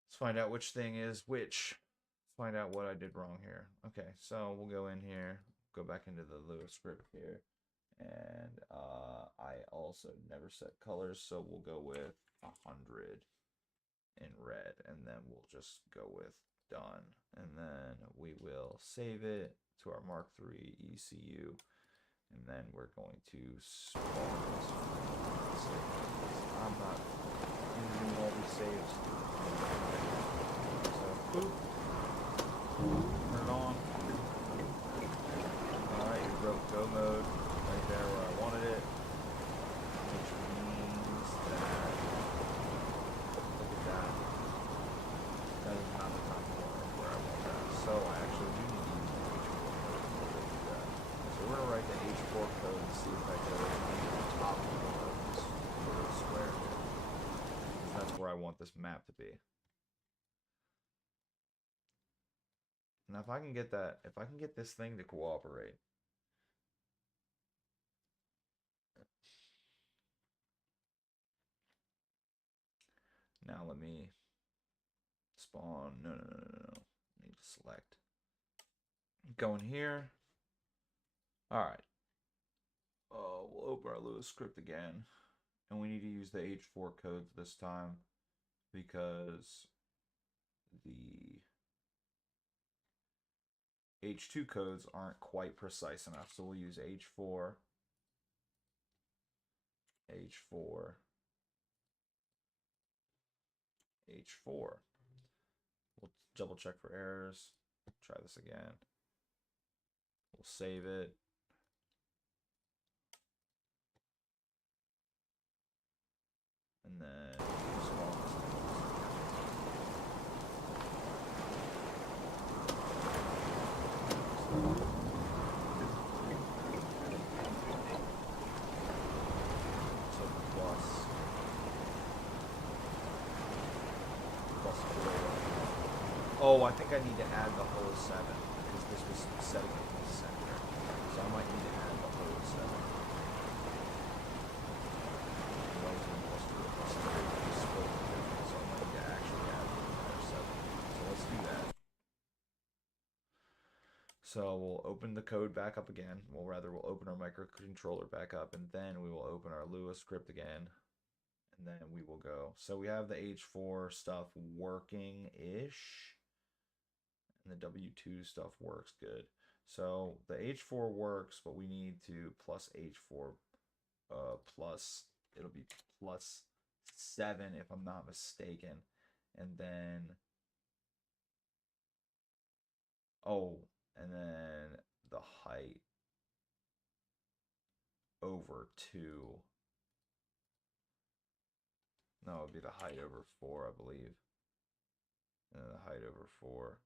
Let's find out which thing is which. Find out what I did wrong here. Okay, so we'll go in here, go back into the Lua script here, and I also never set colors, so we'll go with 100 in red, and then we'll just go with done, and then we will save it to our Mark III ECU, and then we're going to spawn this. I'm not using all these saves. So boop. Turn it on. Alright, you wrote go mode right there where I wanted it. Which means that, look at that. That is not the top corner where I want that. So I actually do need to use the H4 code to do that. So we're going to write the H4 code and see if that goes into the top corner of this little square here. Because that's where I want this map to be. Now, if I can get that, if I can get this thing to cooperate. Now let me spawn. No. I need to select. Go in here. All right. We'll open our Lua script again. And we need to use the H4 codes this time because the H2 codes aren't quite precise enough. So we'll use H4, H4, H4. We'll double check for errors. Try this again. We'll save it. And then spawn this thing. Oh, I think I need to add the whole 7 because this was setting it in the center. So I might need to add the whole 7. So I might need to actually add the entire 7. So let's do that. So we'll open the code back up again. Well, rather, we'll open our microcontroller back up, and then we will open our Lua script again. And then we will go. So we have the H4 stuff working-ish. And the W2 stuff works good. So the H4 works, but we need to plus H4 plus, it'll be plus 7 if I'm not mistaken. And then, oh, and then the height. over 2. No, it would be the height over 4, I believe. And then the height over 4.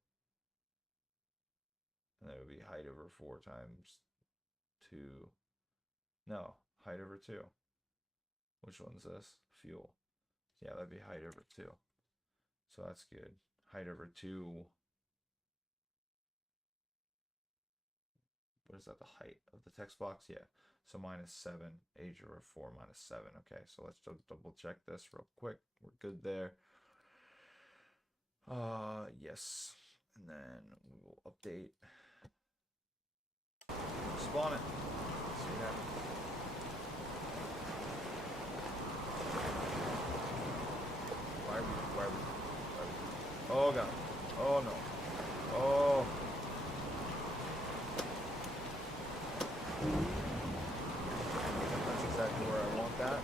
And then it would be height over 4 times 2. No, height over 2. Which one's this? Fuel. Yeah, that'd be height over 2. So that's good. Height over 2. What is that, the height of the text box? Yeah. So -7. Age over 4 -7. Okay, so let's double check this real quick. We're good there. Yes. And then we will update. Spawn it. See what happens. Why are we? Oh god. Oh no. Oh. That's exactly where I want that.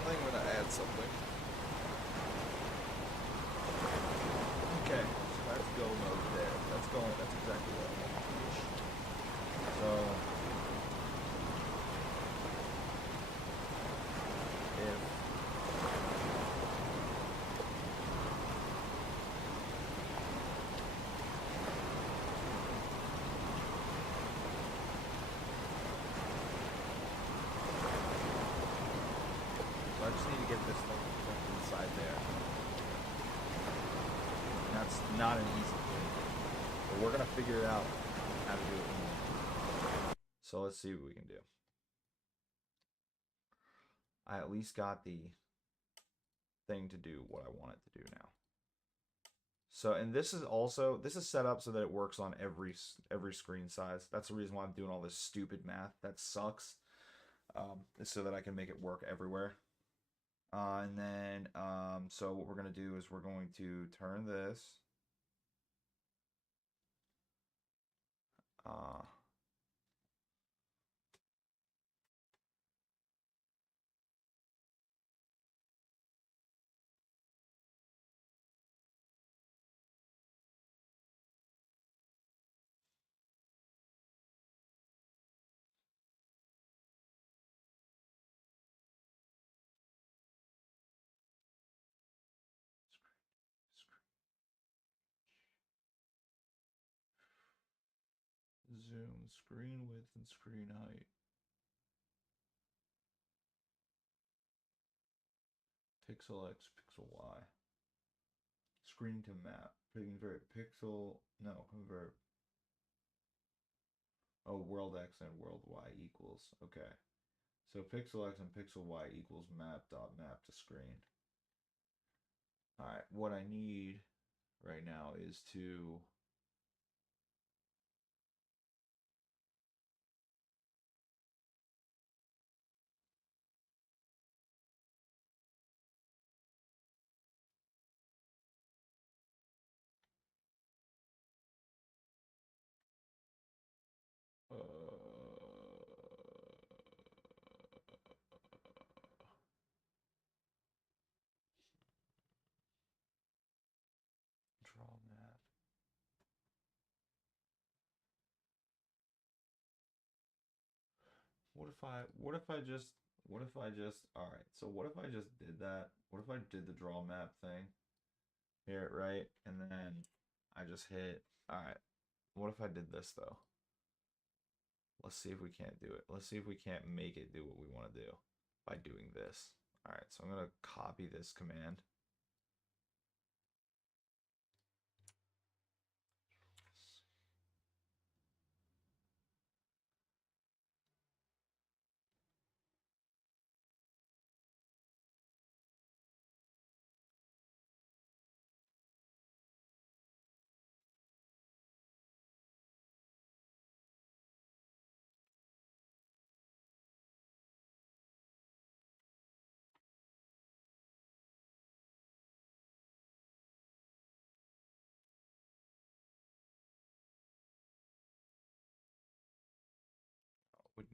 I think I'm gonna add something. Okay, so that's go mode there. That's exactly what I want to do. So if I just need to get this thing inside there. And that's not an easy thing. But we're gonna figure it out how to do it. So let's see what we can do. I at least got the thing to do what I want it to do now. So, and this is set up so that it works on every screen size. That's the reason why I'm doing all this stupid math. That sucks. Is so that I can make it work everywhere. And then, so what we're gonna do is we're going to turn this. Zoom, screen width, and screen height. Pixel X, pixel Y. Screen to map. Convert pixel, no, convert. Oh, world X and world Y equals. Okay. So pixel X and pixel Y equals map to screen. Alright, what I need right now is to draw map. What if I just alright, so what if I just did that? What if I did the draw map thing? Here, right? And then I just hit, alright. What if I did this though? Let's see if we can't do it. Let's see if we can't make it do what we want to do by doing this. Alright, so I'm gonna copy this command.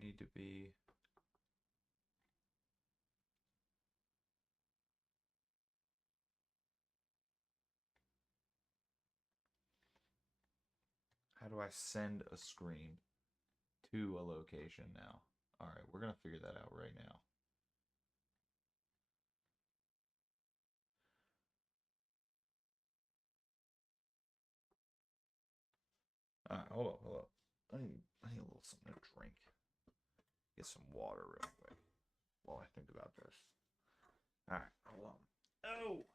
need to be. How do I send a screen to a location now? All right, we're gonna figure that out right now. All right, hold up. I need a little something to drink. Get some water real quick while I think about this. All right, hold on. Oh.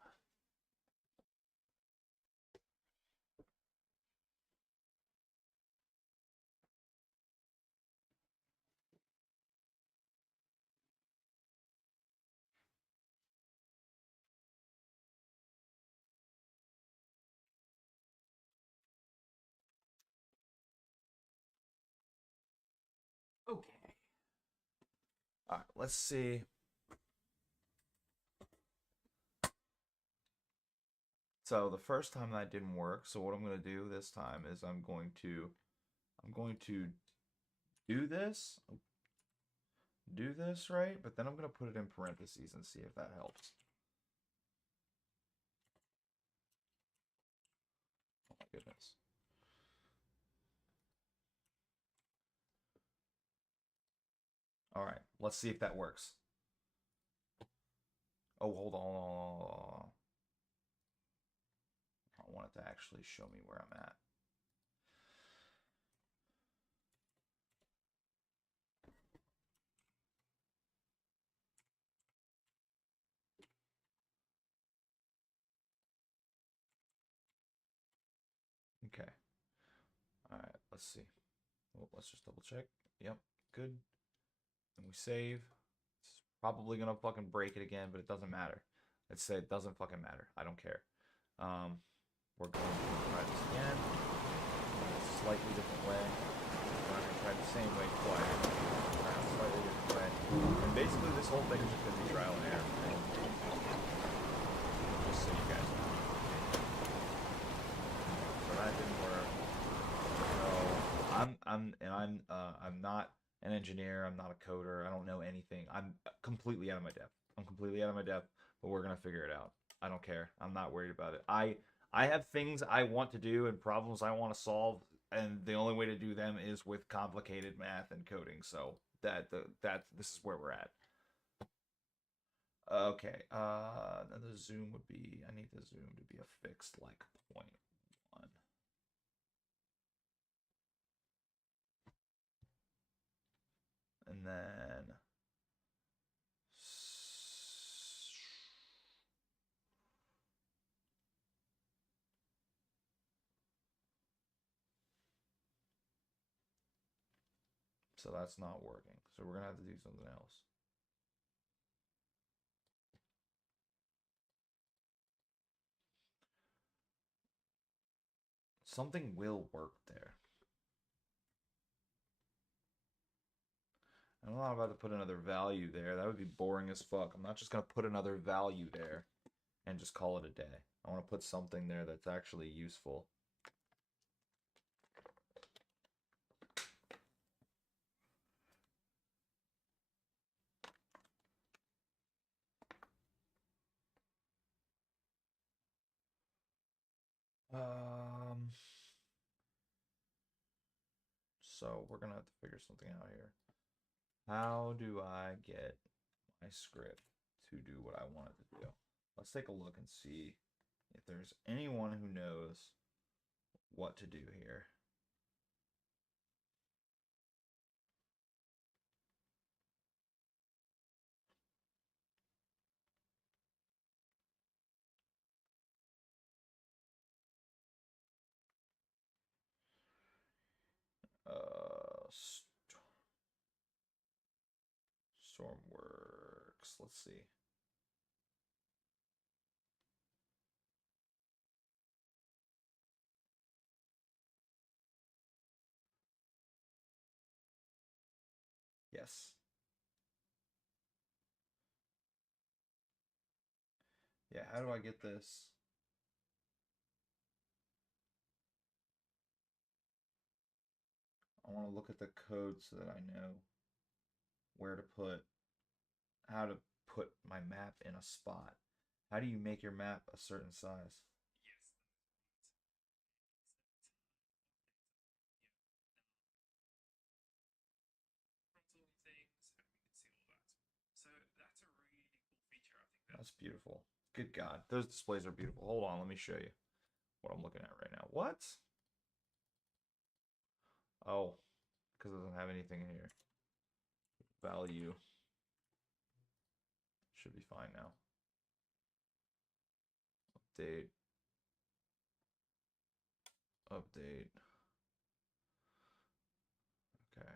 Okay. All right, let's see. So the first time that didn't work. So what I'm going to do this time is I'm going to do this, right, but then I'm going to put it in parentheses and see if that helps. Oh my goodness. All right, let's see if that works. Oh, hold on. I want it to actually show me where I'm at. Okay. All right, let's see. Well, let's just double check. Yep, good. And we save. It's probably gonna fucking break it again, but it doesn't matter. Let's say it doesn't fucking matter. I don't care. We're going to try this again. In a slightly different way. We're not gonna try the same way twice. Try a slightly different way. And basically, this whole thing is just gonna be trial and error. Just so you guys know. So that didn't work. So I'm not an engineer. I'm not a coder. I don't know anything. I'm completely out of my depth. But we're gonna figure it out. I don't care. I'm not worried about it. I have things I want to do and problems I want to solve, and the only way to do them is with complicated math and coding. So this is where we're at. Okay. The zoom would be. I need the zoom to be a fixed like 0.1. And then so that's not working. So we're gonna have to do something else. Something will work there. I'm not about to put another value there. That would be boring as fuck. I'm not just gonna put another value there and just call it a day. I want to put something there that's actually useful. So we're gonna have to figure something out here. How do I get my script to do what I want it to do? Let's take a look and see if there's anyone who knows what to do here. Stormworks. Let's see. Yes. Yeah, how do I get this? I want to look at the code so that I know. where to put, how to put my map in a spot. How do you make your map a certain size? That's beautiful. Good God. Those displays are beautiful. Hold on, let me show you what I'm looking at right now. What? Oh, because it doesn't have anything in here. Value. Should be fine now. Update. Update. Okay.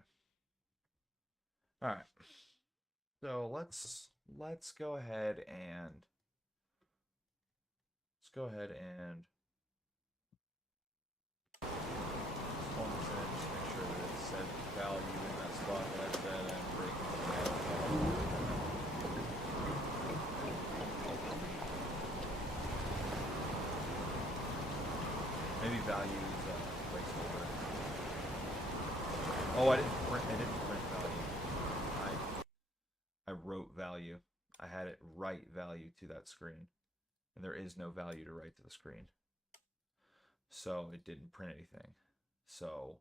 All right. So let's go ahead and just make sure that it said value in that spot that I said and break anything out. Maybe value is a placeholder. Oh, I didn't print value. I wrote value. I had it write value to that screen. And there is no value to write to the screen. So it didn't print anything. So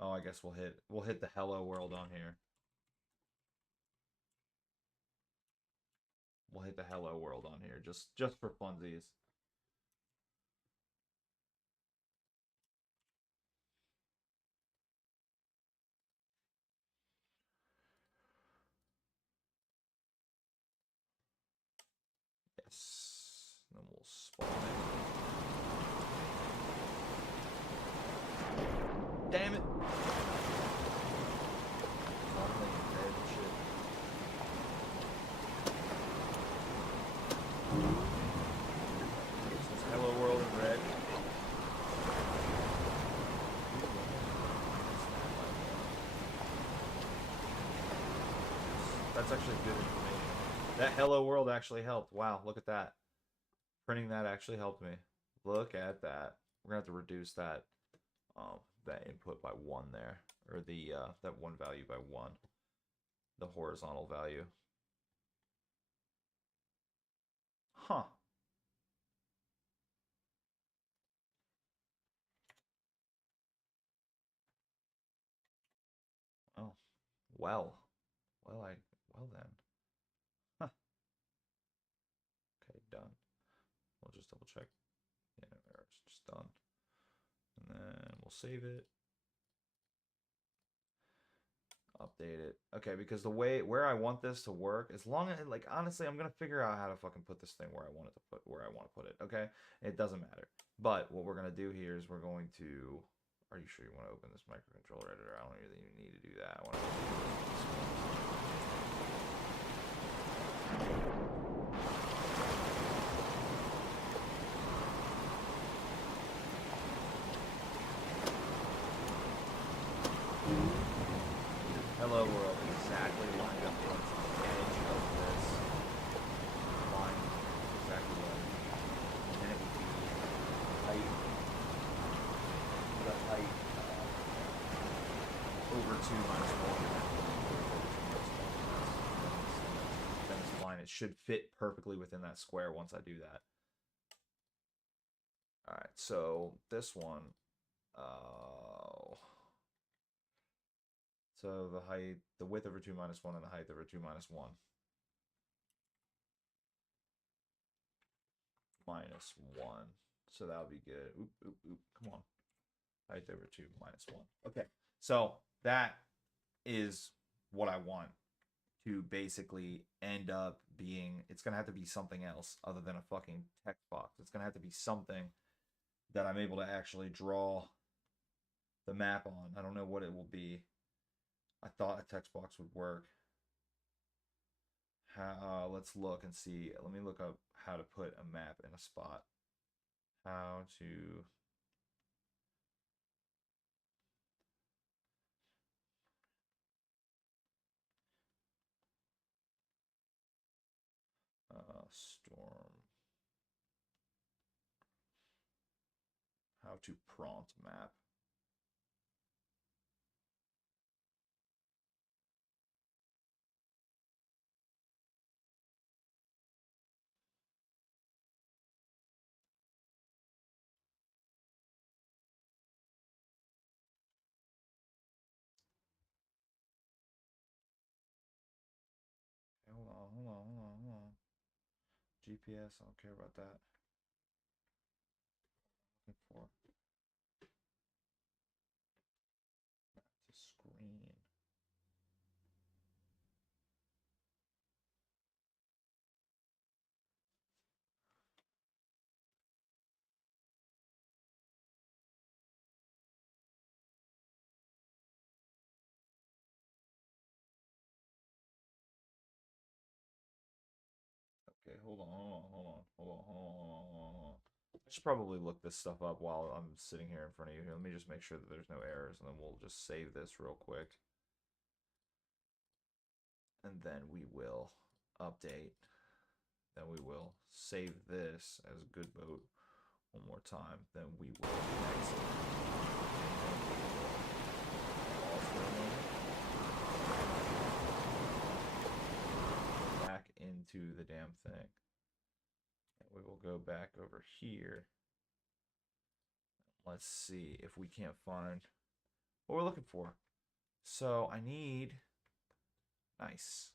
oh, I guess we'll hit the hello world on here. We'll hit the hello world on here just for funsies. Yes. Then we'll spawn it. Damn it. Hello world in red. That's actually good information. That hello world actually helped. Wow, look at that. Printing that actually helped me. Look at that. We're gonna have to reduce that input by 1 there, or the that one value by 1, the horizontal value. Huh. Oh, well then. Huh. Okay, done. We'll just double check. Yeah, no errors. Just done. And then we'll save it. Update it. Okay, because the way where I want this to work, as long as like honestly, I'm gonna figure out how to fucking put this thing where I want it to put it. Okay, it doesn't matter. But what we're gonna do here is we're going to. Are you sure you want to open this microcontroller editor? I don't really need to do that. I want to. Hello world exactly lined up against the edge of this line. Exactly right. And then it would be height, the height over 2 minus 1. Then this line, it should fit perfectly within that square once I do that. Alright, so this one, so the height, the width over 2 minus 1 and the height over 2 minus 1. Minus 1. So that would be good. Oop, oop, oop. Come on. Height over 2 minus 1. Okay. So that is what I want to basically end up being. It's going to have to be something else other than a fucking text box. It's going to have to be something that I'm able to actually draw the map on. I don't know what it will be. I thought a text box would work. Let's look and see. Let me look up how to put a map in a spot. How to storm. How to prompt map. GPS. I don't care about that. Looking for the screen. Okay, hold on. I should probably look this stuff up while I'm sitting here in front of you here. Let me just make sure that there's no errors, and then we'll just save this real quick. And then we will update. Then we will save this as a good boat one more time. Then we will exit. Back into the damn thing. And we will go back over here. Let's see if we can't find what we're looking for. So I need, nice.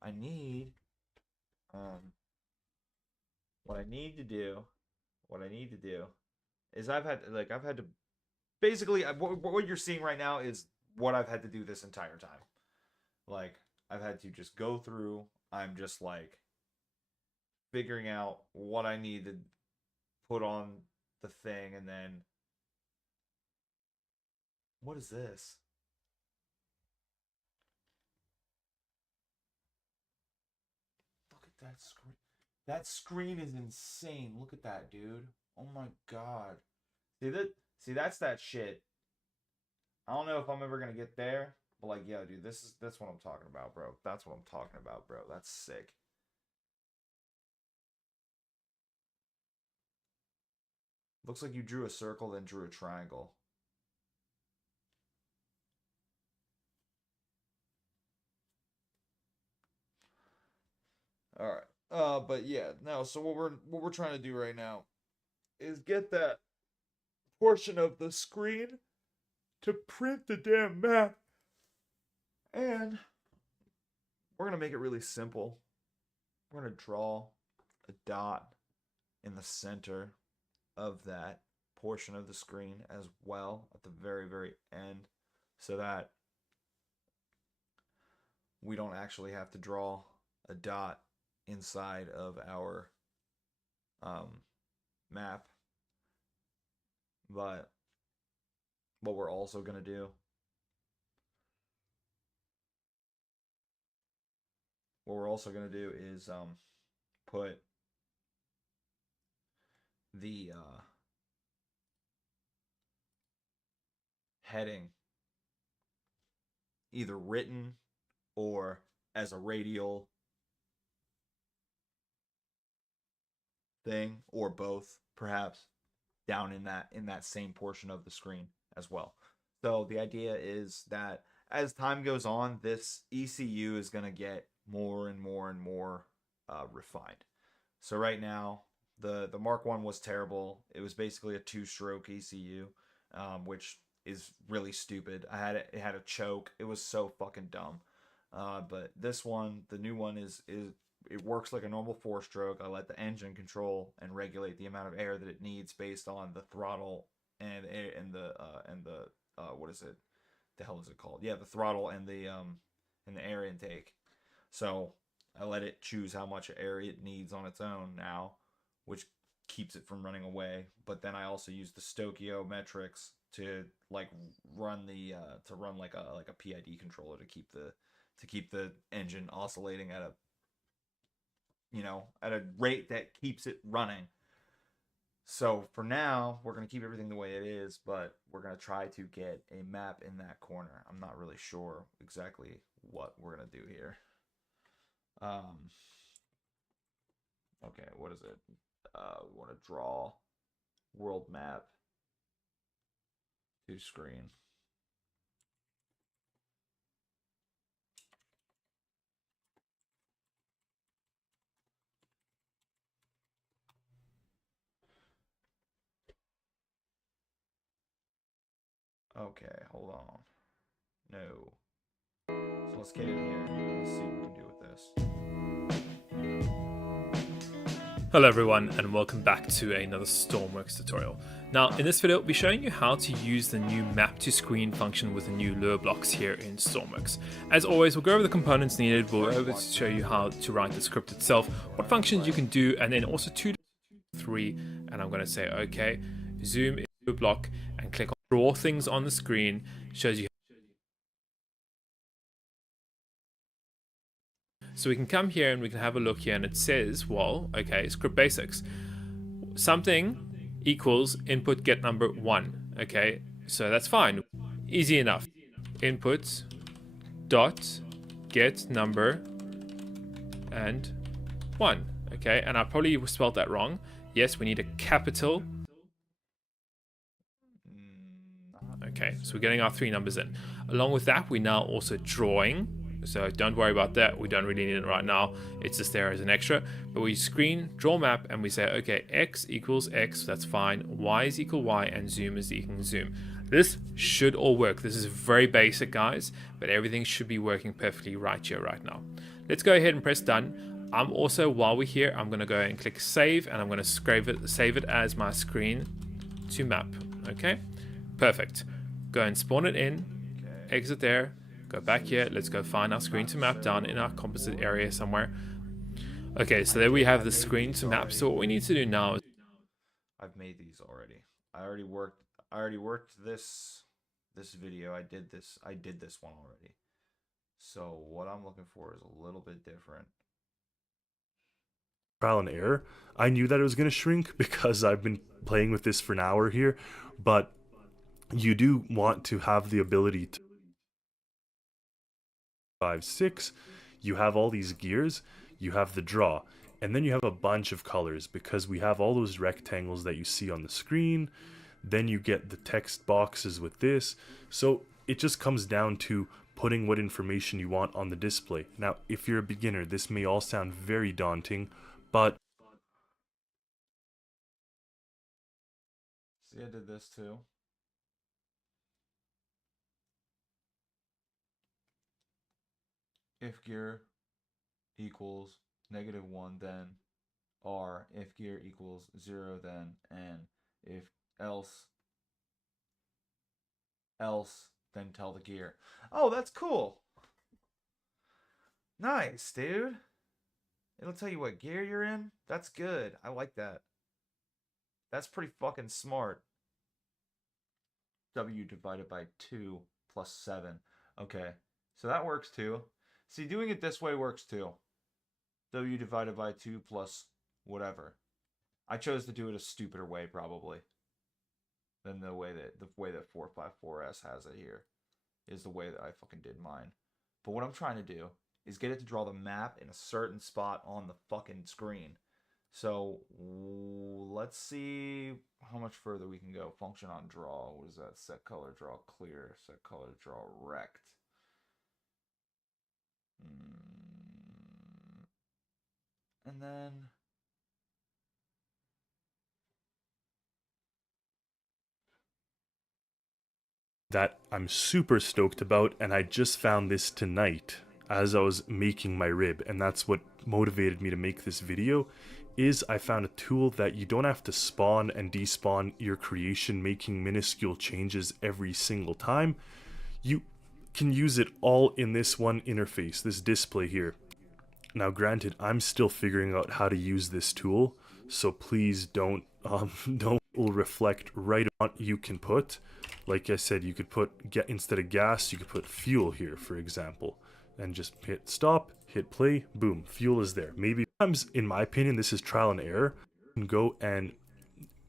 I need, what I need to do is I've had to basically what you're seeing right now is what I've had to do this entire time. Like I've had to just go through. I'm just like figuring out what I need to put on the thing, and then what is this? Look at that screen. That screen is insane. Look at that, dude. Oh my god. See that? See, that's that shit. I don't know if I'm ever gonna get there, but like, yeah, dude, that's what I'm talking about, bro. That's what I'm talking about, bro. That's sick. Looks like you drew a circle, then drew a triangle. All right. But yeah, no. So what we're trying to do right now is get that portion of the screen to print the damn map, and we're gonna make it really simple. We're gonna draw a dot in the center of that portion of the screen as well at the very, very end, so that we don't actually have to draw a dot inside of our map. But what we're also going to do, is put the heading either written or as a radial thing, or both perhaps, down in that same portion of the screen as well. So the idea is that as time goes on, this ECU is going to get more and more and more refined. So right now, the Mark One was terrible. It was basically a two-stroke ECU, which is really stupid. It had a choke. It was so fucking dumb. But this one, the new one, is it works like a normal four-stroke. I let the engine control and regulate the amount of air that it needs based on the throttle and the what is it? The hell is it called? Yeah, the throttle and the air intake. So I let it choose how much air it needs on its own now, which keeps it from running away. But then I also use the stoichiometrics to like run the to run like a PID controller to keep the engine oscillating at a at a rate that keeps it running. So for now, we're going to keep everything the way it is, but we're going to try to get a map in that corner. I'm not really sure exactly what we're going to do here. Okay, what is it? We want to draw world map to screen. Okay, hold on. No. So let's get in here. Let's see what we can do with this. Hello everyone and welcome back to another Stormworks tutorial. Now in this video I'll be showing you how to use the new map to screen function with the new lure blocks here in Stormworks. As always, we'll go over the components needed, we'll go over to show you how to write the script itself, what functions you can do, and then also 2, 3, and I'm going to say okay, zoom into a block and click on draw things on the screen, shows you. So we can come here and we can have a look here and it says, well, okay, script basics. Something equals input get number 1. Okay, so that's fine. Easy enough. Input dot get number and 1. Okay, and I probably spelled that wrong. Yes, we need a capital. Okay, so we're getting our 3 numbers in. Along with that, we're now also drawing. So don't worry about that. We don't really need it right now. It's just there as an extra. But we screen, draw map, and we say, okay, x equals x. That's fine. Y is equal y, and zoom is equal zoom. This should all work. This is very basic, guys, but everything should be working perfectly right here, right now. Let's go ahead and press done. I'm also, while we're here, I'm going to go and click save, and I'm going to save it as my screen to map. Okay, perfect. Go and spawn it in, exit there. Go back here, let's go find our screen to map down in our composite area somewhere. Okay, so there we have the screen to map. So what we need to do now is I've made these already. I already worked this video. I did this one already. So what I'm looking for is a little bit different. Trial and error. I knew that it was going to shrink because I've been playing with this for an hour here, but you do want to have the ability to 5, 6, you have all these gears, you have the draw, and then you have a bunch of colors because we have all those rectangles that you see on the screen. Then you get the text boxes with this. So it just comes down to putting what information you want on the display. Now, if you're a beginner, this may all sound very daunting, but see, I did this too. If gear equals -1, then R. If gear equals 0, then N. If else, then tell the gear. Oh, that's cool. Nice, dude. It'll tell you what gear you're in. That's good. I like that. That's pretty fucking smart. W divided by 2 plus 7. Okay, so that works too. See, doing it this way works too. W divided by 2 plus whatever. I chose to do it a stupider way, probably, than the way that 454S has it here. Is the way that I fucking did mine. But what I'm trying to do is get it to draw the map in a certain spot on the fucking screen. So let's see how much further we can go. Function on draw. What is that? Set color draw clear. Set color draw rect. And then that I'm super stoked about, and I just found this tonight as I was making my rib, and that's what motivated me to make this video. Is I found a tool that you don't have to spawn and despawn your creation, making minuscule changes every single time. You can use it all in this one interface, this display here. Now granted, I'm still figuring out how to use this tool, so please don't will reflect right on you can put. Like I said, you could put instead of gas, you could put fuel here, for example, and just hit stop, hit play, boom, fuel is there. Maybe sometimes, in my opinion, this is trial and error. You can go and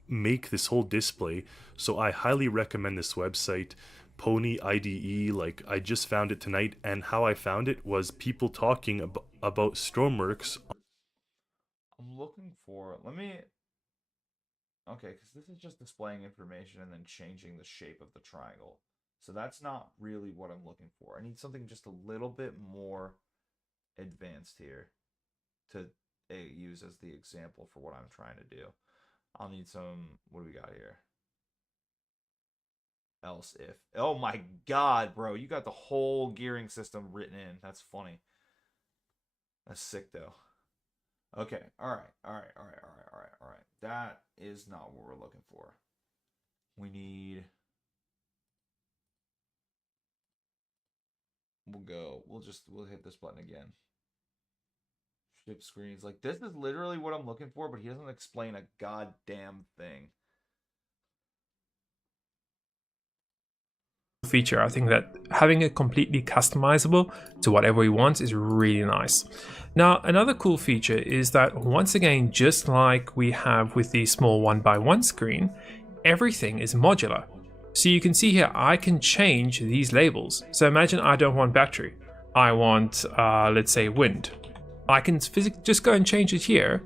make this whole display. So I highly recommend this website, Pony IDE. Like, I just found it tonight, and how I found it was people talking about Stormworks. I'm looking for, let me, okay, because this is just displaying information and then changing the shape of the triangle. So that's not really what I'm looking for. I need something just a little bit more advanced here to use as the example for what I'm trying to do. I'll need some, what do we got here? Else if. Oh my god, bro. You got the whole gearing system written in. That's funny. That's sick, though. Okay, all right. That is not what we're looking for. We need. We'll hit this button again. Ship screens. Like, this is literally what I'm looking for, but he doesn't explain a goddamn thing. Feature. I think that having it completely customizable to whatever we want is really nice. Now, another cool feature is that once again, just like we have with the small 1x1 screen, everything is modular. So you can see here, I can change these labels. So imagine I don't want battery. I want, let's say, wind. I can just go and change it here.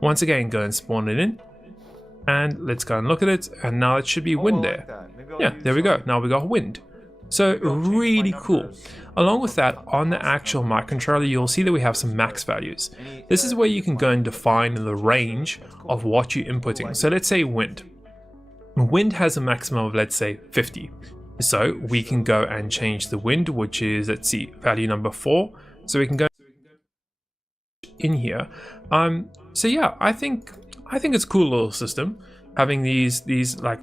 Once again, go and spawn it in. And let's go and look at it. And now it should be wind there. Yeah, there we go. Now we got wind. So really cool. Along with that, on the actual mic controller, you'll see that we have some max values. This is where you can go and define the range of what you're inputting. So let's say wind. Wind has a maximum of, let's say, 50. So we can go and change the wind, which is, let's see, value number 4. So we can go in here. So yeah, I think it's a cool little system having these like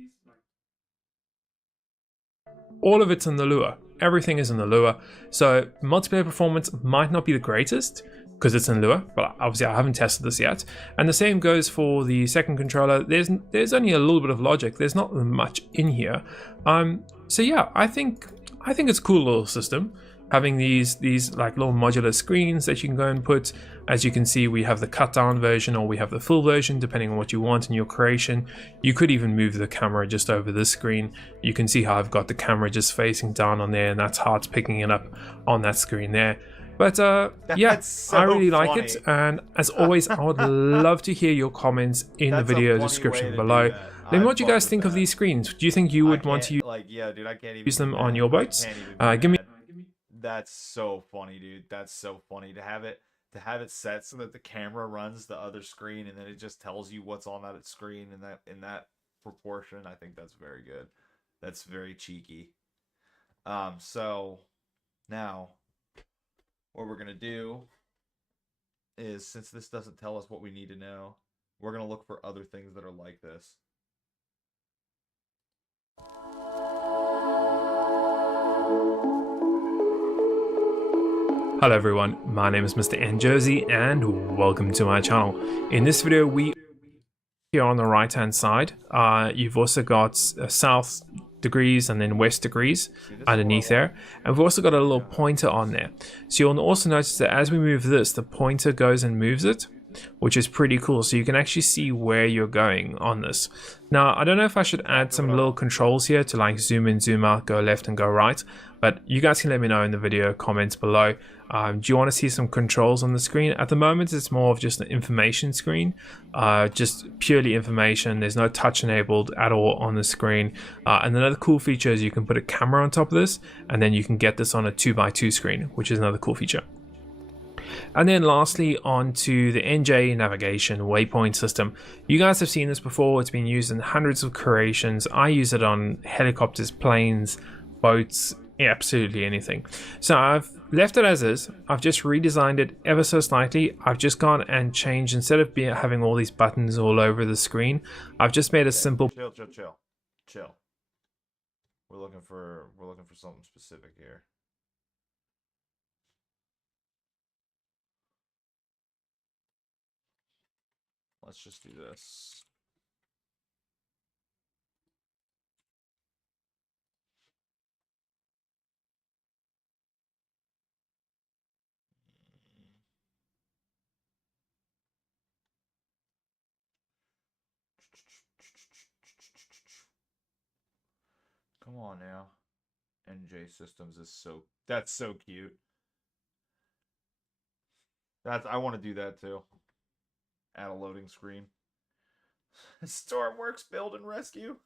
all of it's in the Lua. Everything is in the Lua. So multiplayer performance might not be the greatest because it's in Lua, but obviously I haven't tested this yet. And the same goes for the second controller. There's only a little bit of logic. There's not much in here. So yeah, I think it's a cool little system. Having these like little modular screens that you can go and put. As you can see, we have the cut down version or we have the full version depending on what you want in your creation. You could even move the camera just over this screen. You can see how I've got the camera just facing down on there, and that's how it's picking it up on that screen there. But yeah, so I really like funny. it, and as always, I would love to hear your comments in the video description below. Let me what you guys think of these screens. Do you think you would want to use them on your boats? Give me. That's so funny, dude. That's so funny to have it set so that the camera runs the other screen and then it just tells you what's on that screen in that proportion. I think that's very good. That's very cheeky. So now what we're gonna do is, since this doesn't tell us what we need to know, we're gonna look for other things that are like this. Hello everyone, my name is Mr. Njosi and welcome to my channel. In this video, we here on the right hand side, you've also got south degrees and then west degrees underneath there, and we've also got a little pointer on there. So you'll also notice that as we move this, the pointer goes and moves it, which is pretty cool. So you can actually see where you're going on this. Now, I don't know if I should add some little controls here to like zoom in, zoom out, go left and go right, but you guys can let me know in the video comments below. Do you want to see some controls on the screen? At the moment, it's more of just an information screen, just purely information. There's no touch enabled at all on the screen. And another cool feature is you can put a camera on top of this, and then you can get this on a 2x2 screen, which is another cool feature. And then lastly, on to the NJ navigation waypoint system. You guys have seen this before. It's been used in hundreds of creations. I use it on helicopters, planes, boats, absolutely anything. So I've left it as is. I've just redesigned it ever so slightly. I've just gone and changed, instead of having all these buttons all over the screen, I've just made a simple Chill. We're looking for something specific here. Let's just do this. Come on now. NJ Systems is that's so cute. I want to do that too. Add a loading screen. Stormworks build and rescue.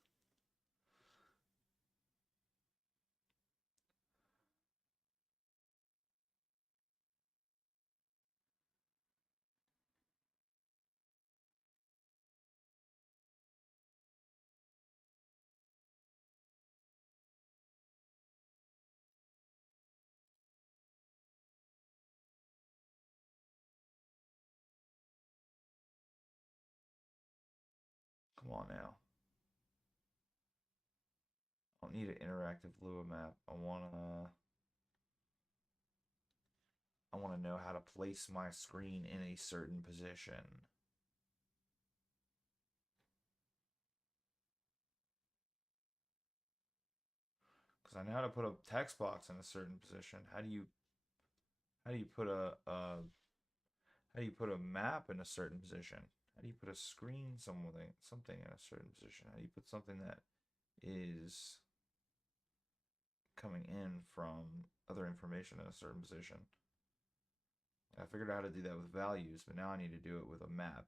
Come on now. I don't need an interactive Lua map. I wanna know how to place my screen in a certain position. Because I know how to put a text box in a certain position. How do you put how do you put a map in a certain position? How do you put a screen something in a certain position? How do you put something that is coming in from other information in a certain position? I figured out how to do that with values, but now I need to do it with a map.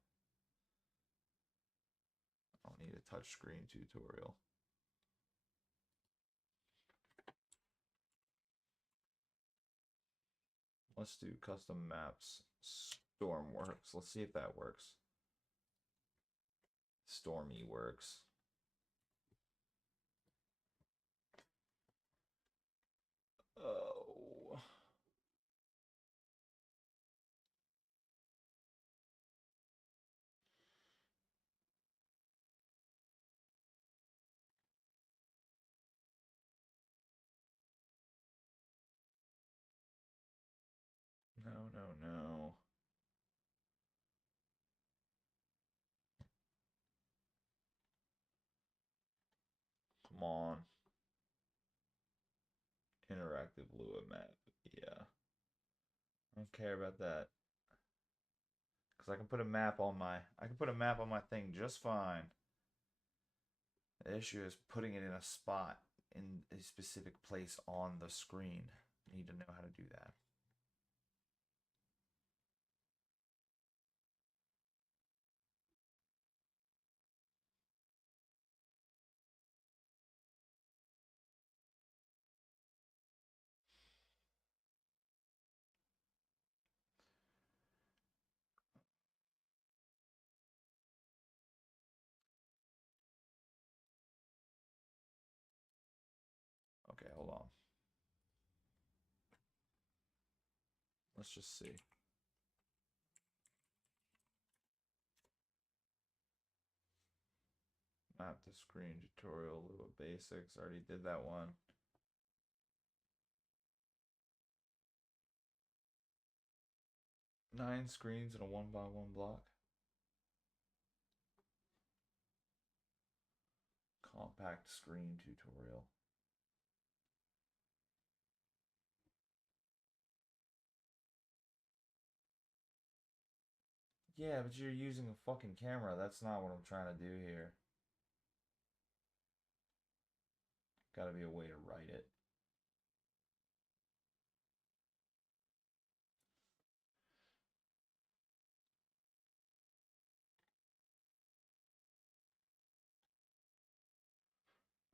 I don't need a touchscreen tutorial. Let's do custom maps. Stormworks. Let's see if that works. Stormy works. Oh. No, no, no. Come on. Interactive Lua map. Yeah. I don't care about that. Because I can put a map on my thing just fine. The issue is putting it in a spot in a specific place on the screen. I need to know how to do that. Okay, hold on. Let's just see. Map to screen tutorial, Lua basics. Already did that one. Nine screens in a 1x1 block. Compact screen tutorial. Yeah, but you're using a fucking camera. That's not what I'm trying to do here. Gotta be a way to write it.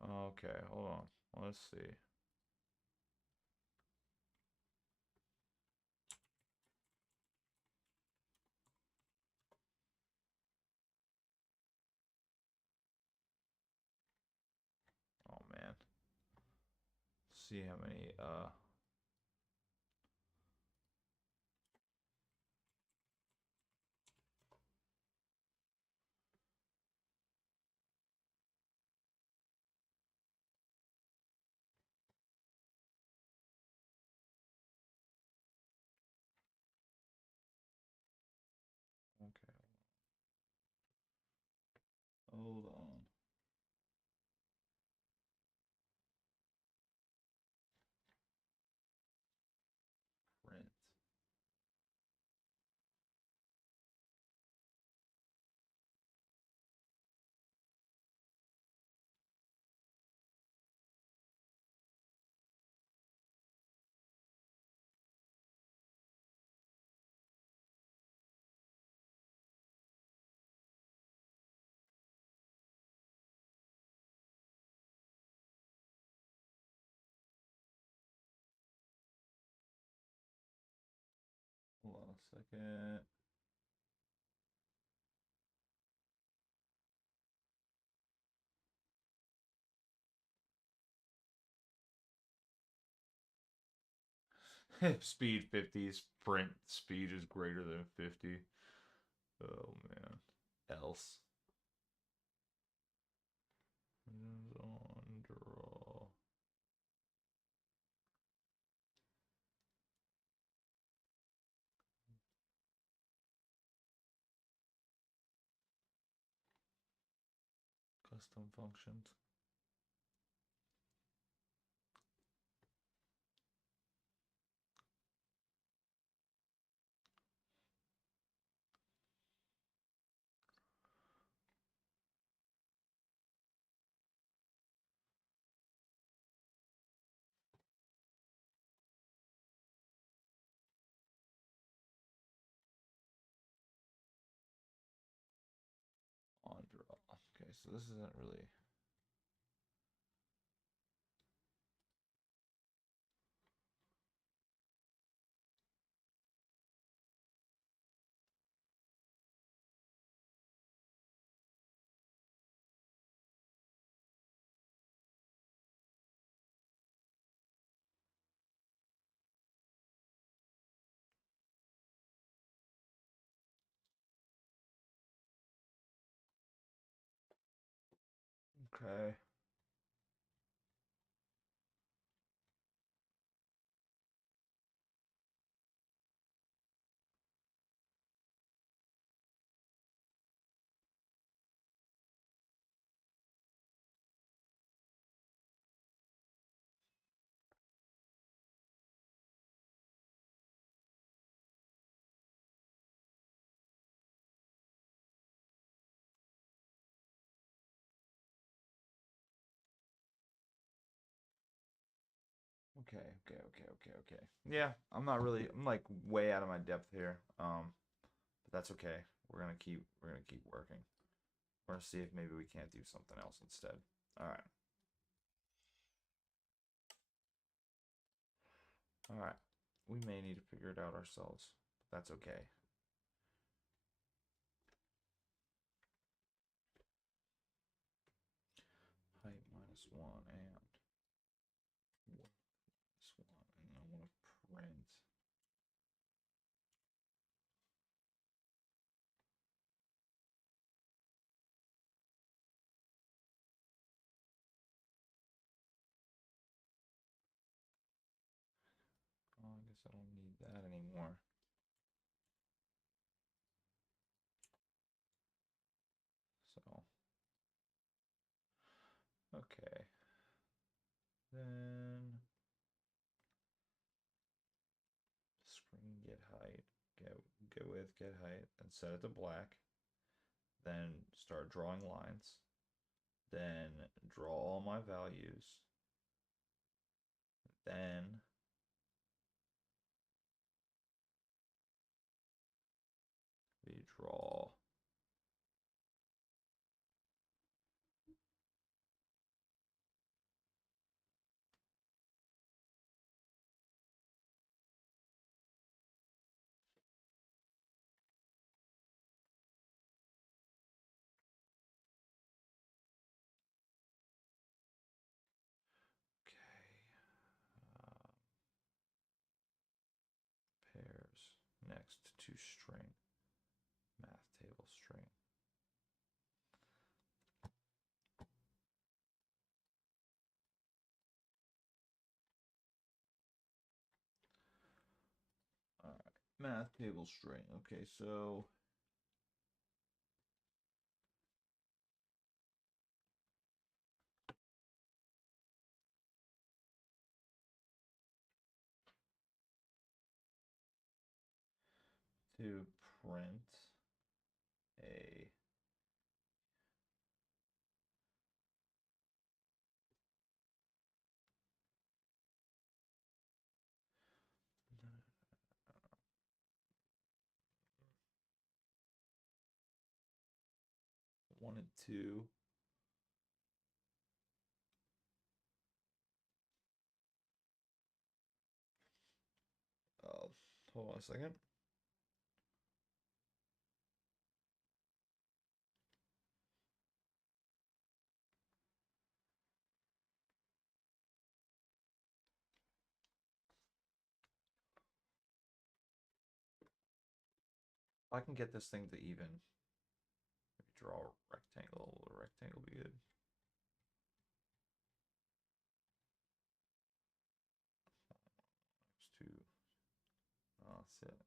Okay, hold on. Let's see. Oh man. See how many okay. Hold on. Print. Hold on a second. If speed 50, sprint speed is greater than 50. Oh man. Else. On draw. Custom functions. On draw. Okay, so this isn't really. Okay. Okay. Yeah, I'm like way out of my depth here. But that's okay. We're gonna keep working. We're gonna see if maybe we can't do something else instead. All right. All right. We may need to figure it out ourselves, but that's okay. Height -1 and width -1, and I want to print. Oh, I guess I don't need that anymore. So, okay. Then screen get height, get width, get height, and set it to black. Then start drawing lines. Then draw all my values. Then we draw uh, pairs next to string, math table string. All right, math table string. Okay, so to print a one and two. Hold on a second. I can get this thing to even. Maybe draw a rectangle. Will a rectangle be good? That's it.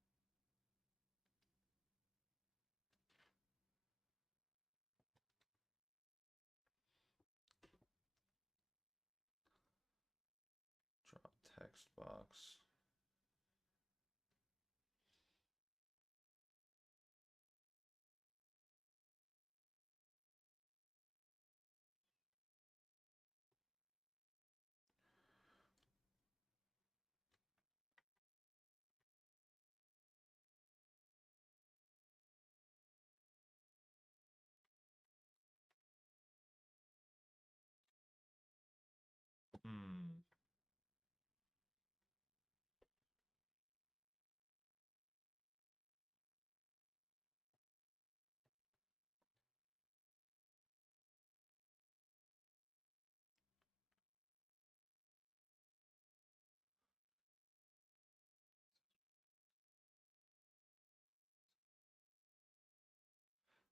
Drop text box. Hmm.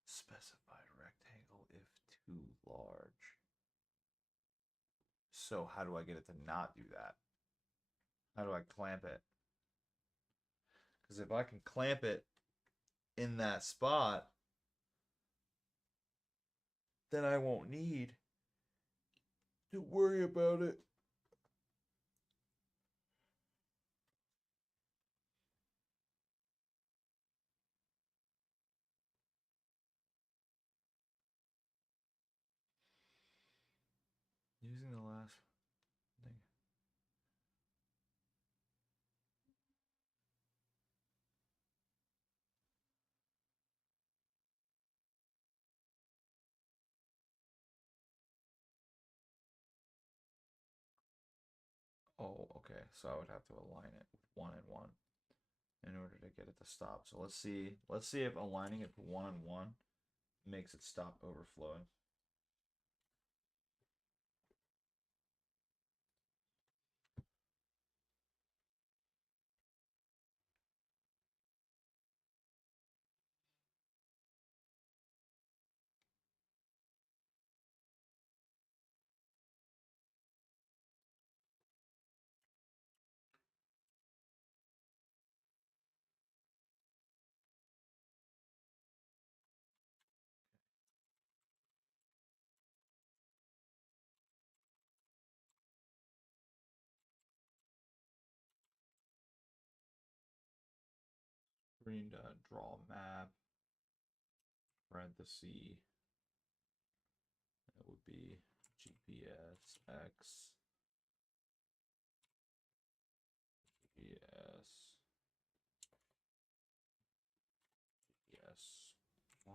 Specified rectangle if too large. So how do I get it to not do that? How do I clamp it? Because if I can clamp it in that spot, then I won't need to worry about it. Using the last thing. Oh, okay. So I would have to align it with 1 and 1 in order to get it to stop. So let's see. Let's see if aligning it to 1 and 1 makes it stop overflowing. Green dot draw map. Parenthesis. That would be GPS X. GPS. GPS Y.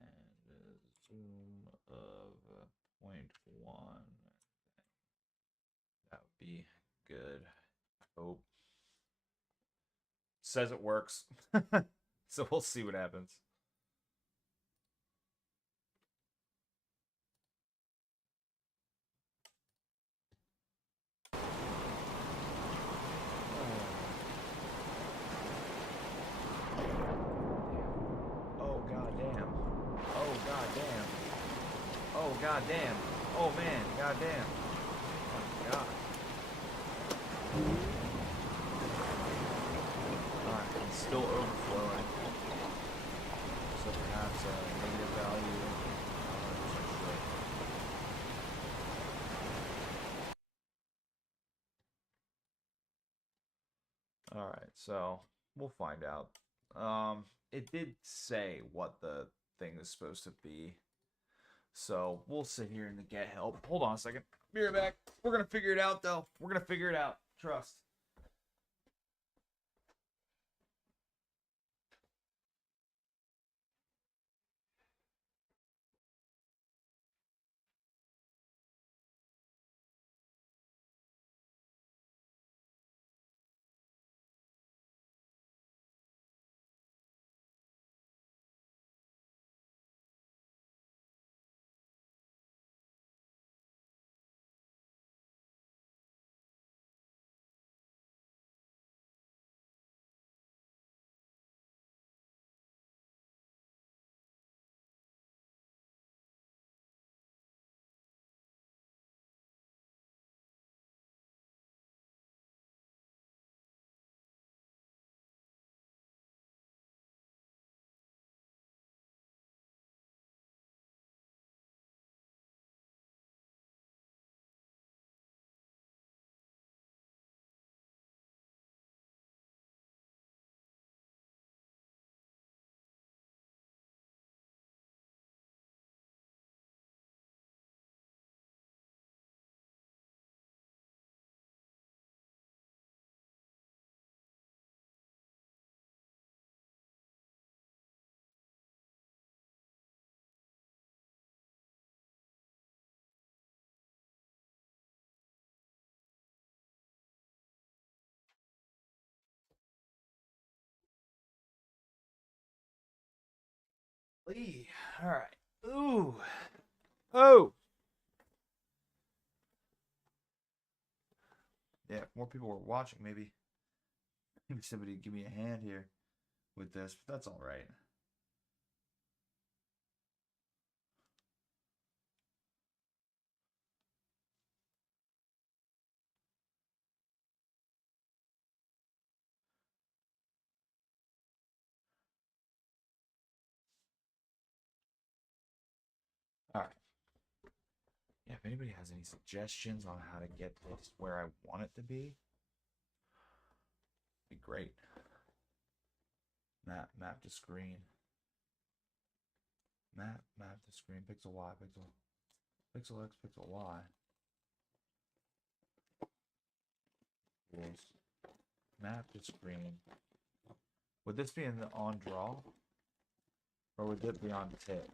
And zoom of 0.1. That would be good. I hope. Says it works. So we'll see what happens. Oh goddamn. Oh goddamn. Oh goddamn. Oh man, goddamn. Oh my god. Alright, it's still overflowing. So perhaps a negative value. Alright, so we'll find out. It did say what the thing is supposed to be. So we'll sit here and get help. Hold on a second. Be right back. We're gonna figure it out though. We're gonna figure it out. Trust. Lee. All right. Ooh. Oh. Yeah, if more people were watching, maybe somebody would give me a hand here with this, but that's all right. All right. Yeah, if anybody has any suggestions on how to get this where I want it to be great. Map to screen. Map to screen. Pixel Y, pixel X, pixel Y. Rules. Map to screen. Would this be in the on draw? Or would it be on tip?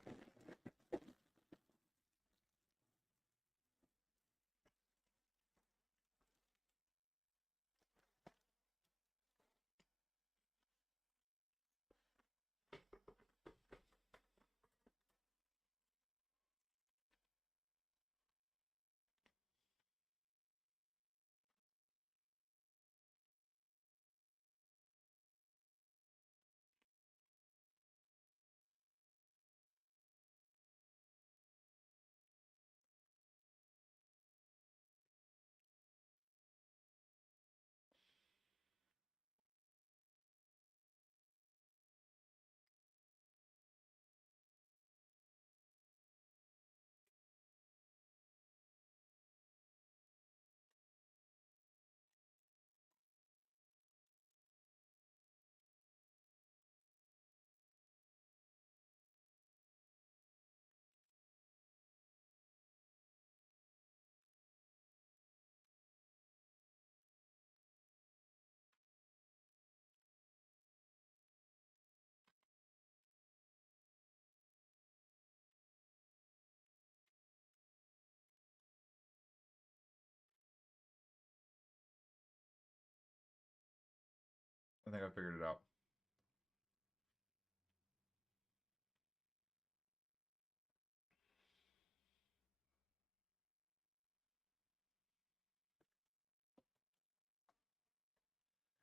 I think I figured it out.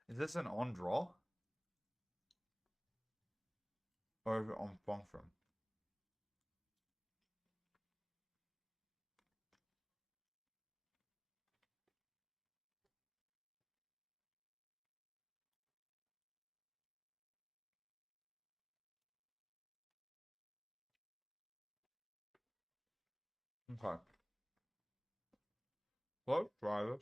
Is this an on draw? Or is it on function? Okay. Let's try this.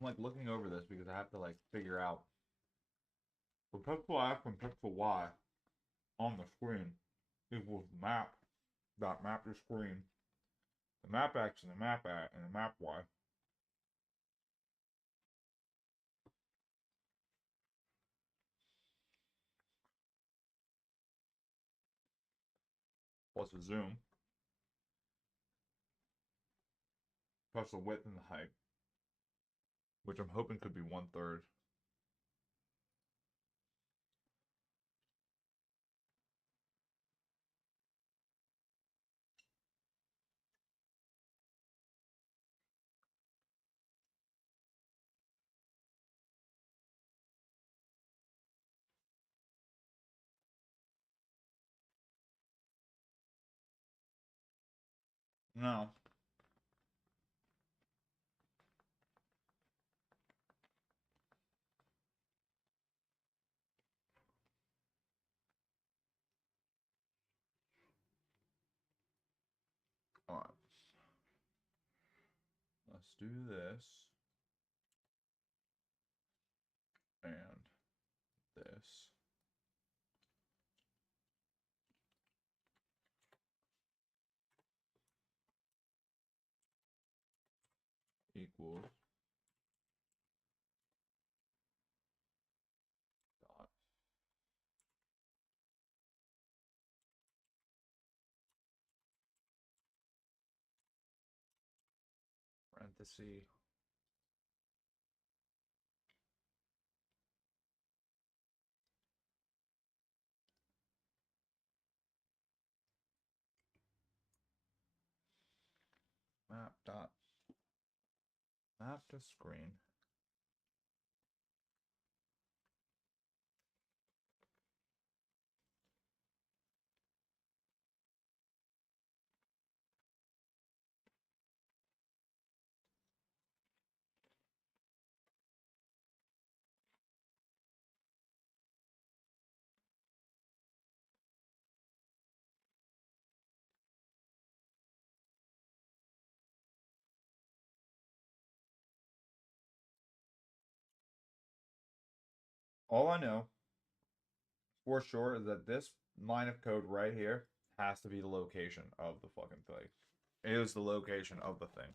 I'm like looking over this because I have to like figure out the pixel X and pixel Y on the screen equals map dot map to screen. The map X and the map A and the map Y. Plus the zoom. Plus the width and the height. Which I'm hoping could be 1/3. No. Alright. Let's do this. equals dot parenthesis map dot map to screen. All I know for sure is that this line of code right here has to be the location of the fucking thing. It is the location of the thing.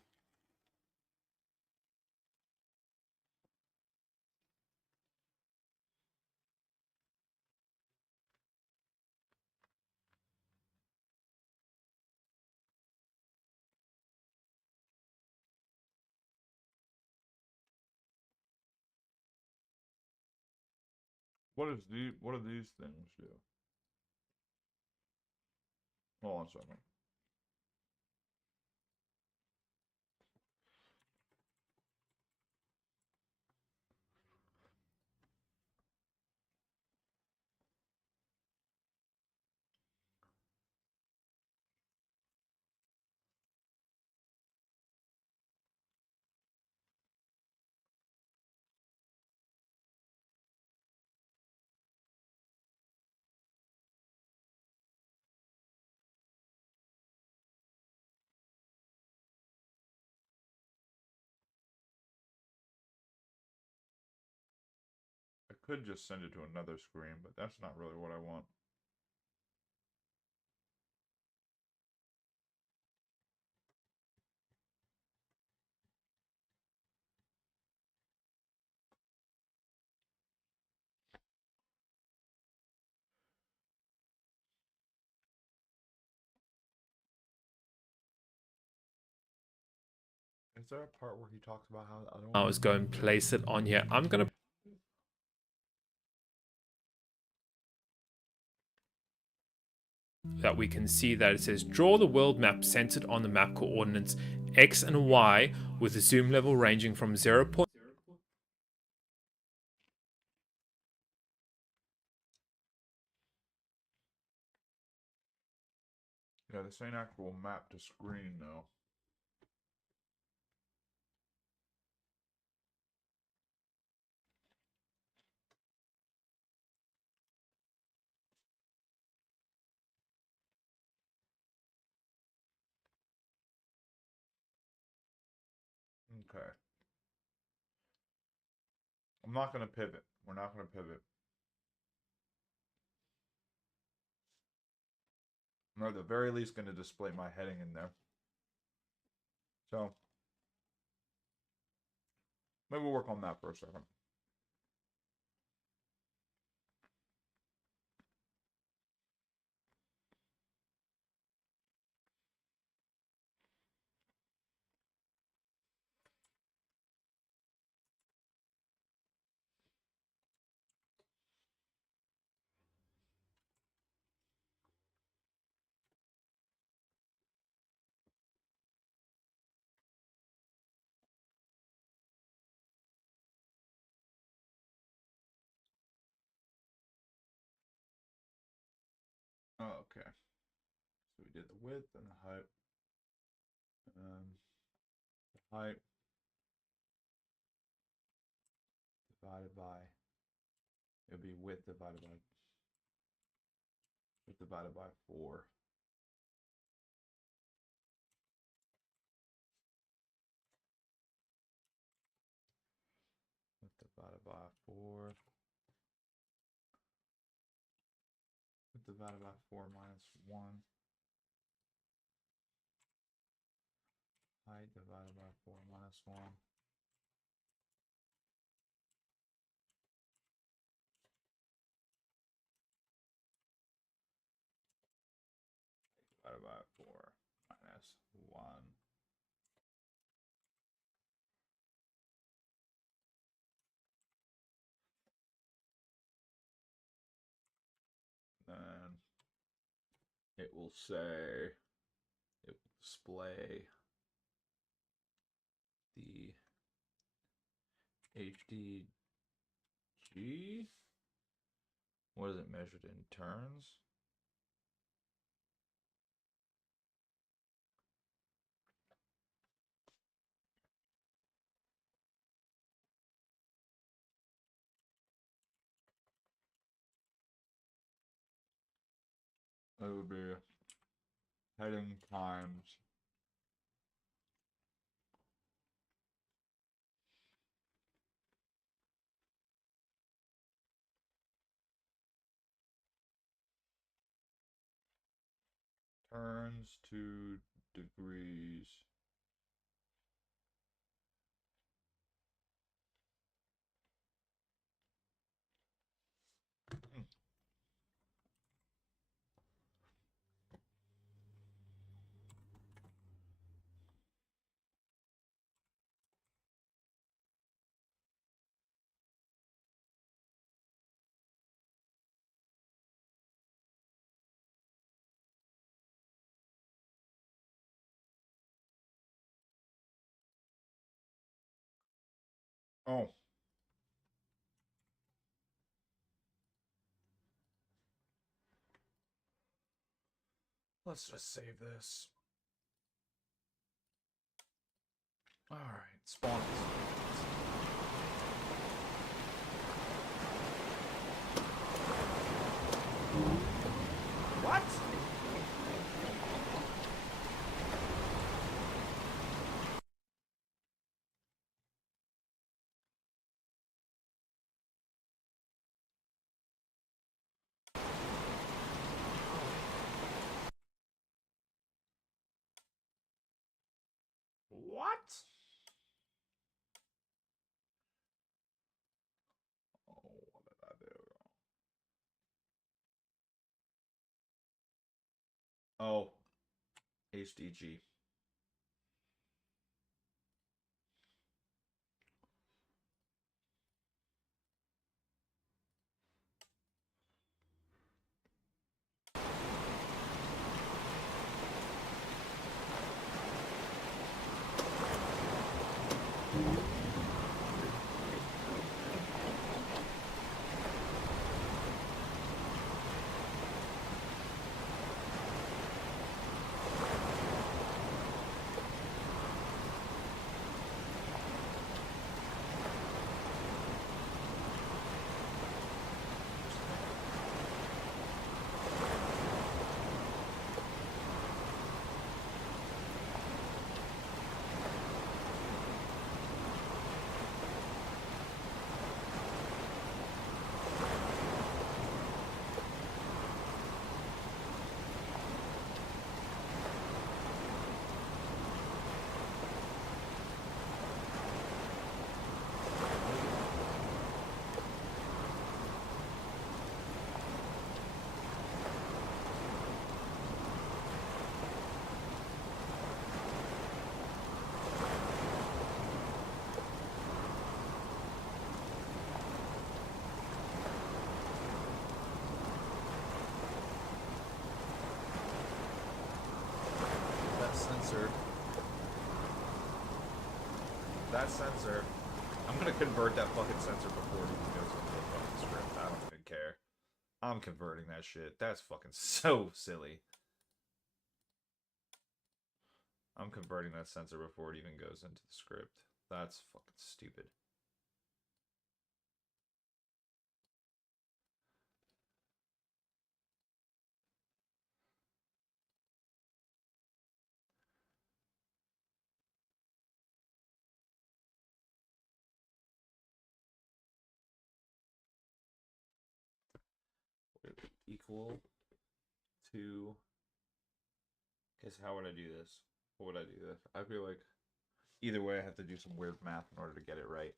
What do these things do? Hold on a second. I could just send it to another screen, but that's not really what I want. Is there a part where he talks about how the other I one? was going to place it on here. I'm going to that we can see that it says draw the world map centered on the map coordinates x and y with a zoom level ranging from 0. Yeah, this ain't actual map to screen though. Okay. I'm not gonna pivot. We're not gonna pivot. I'm at the very least gonna display my heading in there. So maybe we'll work on that for a second. Oh, okay. So we did the width and the height. The height divided by, it'll be width divided by 4. Width divided by 4. Width divided by 4 minus 1. Height height divided by 4 minus 1. Divided by 4 minus 1. Then it will say, it will display the HDG. What is it measured in turns? It would be heading times turns to degrees. Oh. Let's just save this. Alright, spawn. What? What? Oh, what did I do? Oh, HDG. Censored. That sensor. I'm gonna convert that fucking sensor before it even goes into the fucking script. I don't even care. I'm converting that shit. That's fucking so silly. I'm converting that sensor before it even goes into the script. That's fucking stupid. Equal to. Guess how would I do this? What would I do this? I'd be like either way, I have to do some weird math in order to get it right.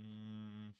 Mm.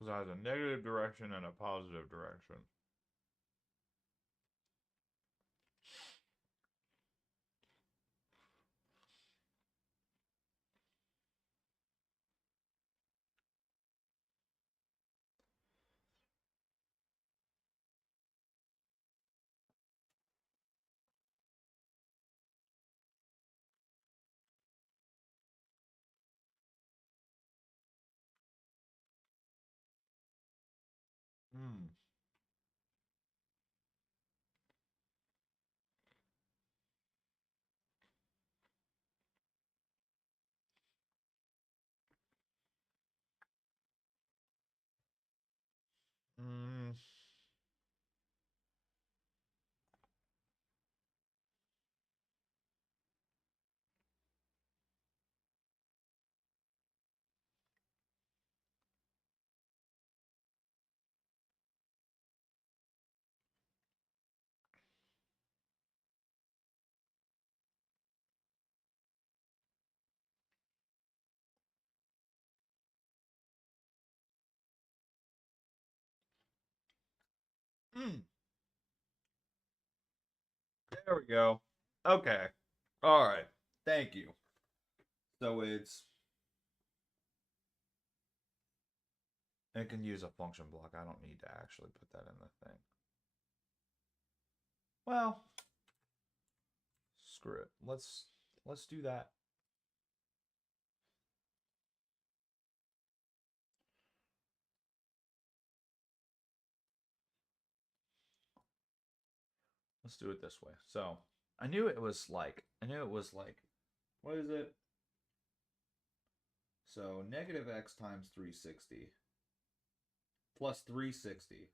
Because it has a negative direction and a positive direction. Hmm. Mm. Hmm. There we go. Okay. All right. Thank you. So it's... It can use a function block. I don't need to actually put that in the thing. Well, screw it. Let's do that. Let's do it this way. So I knew it was like, what is it? So negative x times 360 plus 360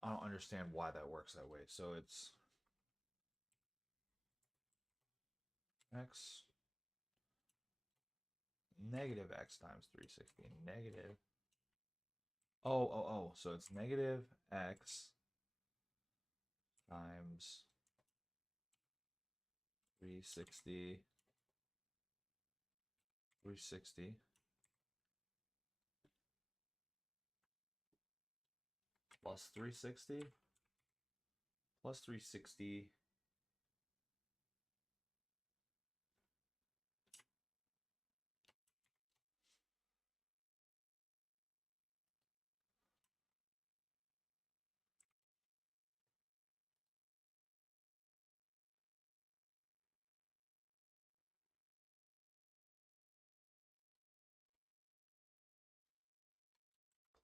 I don't understand why that works that way. So it's x negative x times 360 negative. Oh. So it's negative x times 360 plus 360 plus 360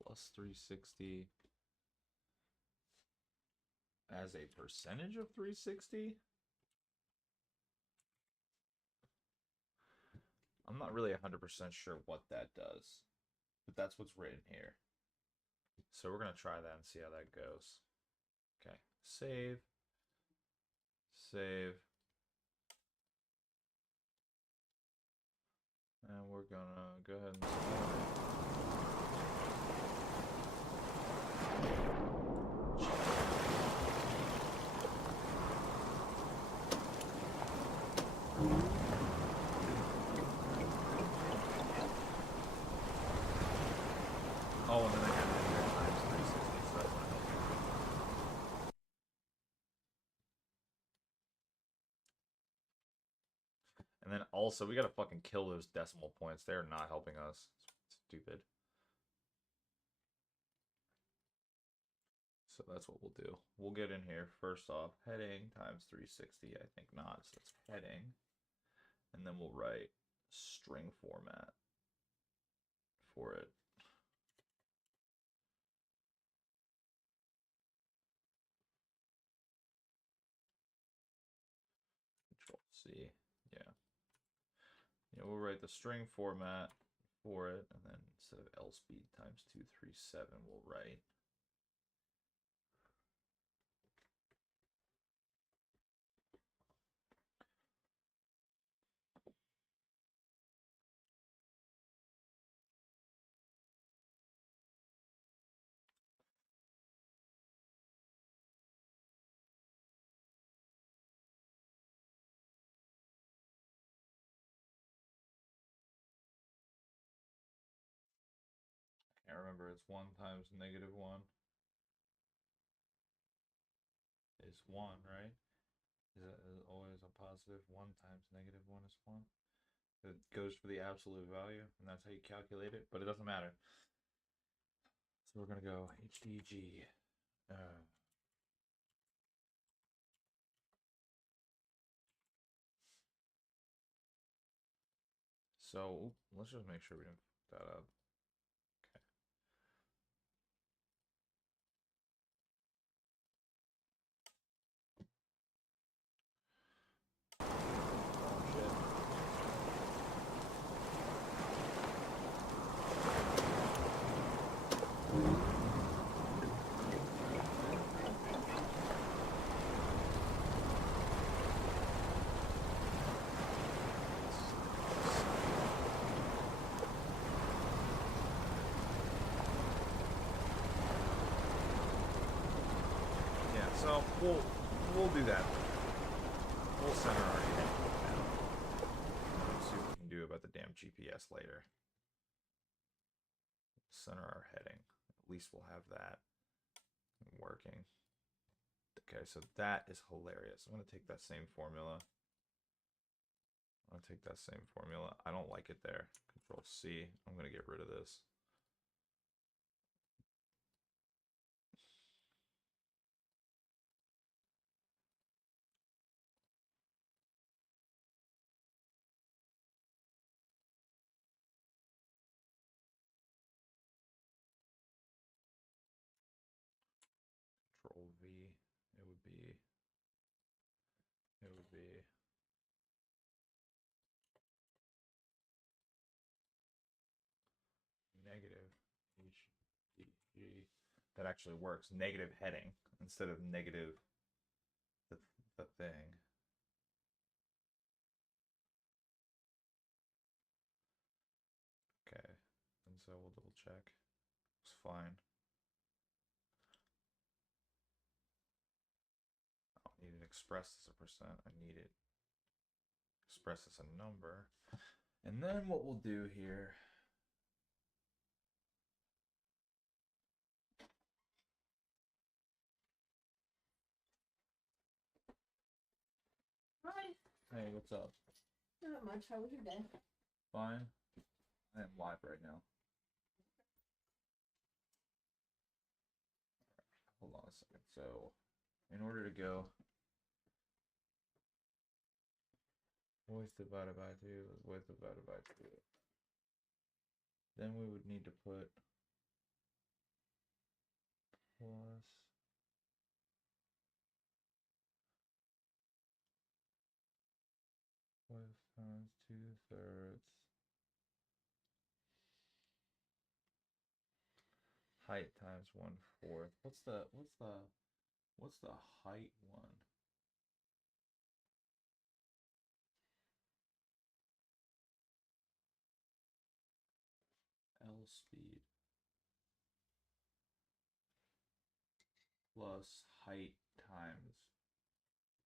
plus 360 as a percentage of 360. I'm not really 100% sure what that does, but that's what's written here. So we're going to try that and see how that goes. Okay, save. And we're going to go ahead and Also, we gotta fucking kill those decimal points. They're not helping us. Stupid. So that's what we'll do. We'll get in here. First off, heading times 360. I think not. So it's heading. And then we'll write string format for it. Control C. Yeah. Yeah, we'll write the string format for it, and then instead of L speed times 237, we'll write I remember it's 1 times negative 1 is 1, right? Is always a positive? 1 times negative 1 is 1. It goes for the absolute value, and that's how you calculate it, but it doesn't matter. So we're going to go HDG. So let's just make sure we didn't fuck that up. So we'll do that. We'll center our heading now. Let's see what we can do about the damn GPS later. Center our heading. At least we'll have that working. Okay, so that is hilarious. I'm gonna take that same formula. I don't like it there. Control C. I'm gonna get rid of this. Control V. It would be negative HDG. That actually works. Negative heading instead of negative the thing. Okay, and so we'll double check. It's fine. I don't need it expressed as a percent. I need it expressed as a number. And then what we'll do here. Hi. Hey, what's up? Not much. How was your day? Fine. I am live right now. Hold on a second. So, in order to go width divided by 2 is width divided by 2. Then we would need to put plus width times 2/3 height times 1/4. What's the height one? L speed plus height times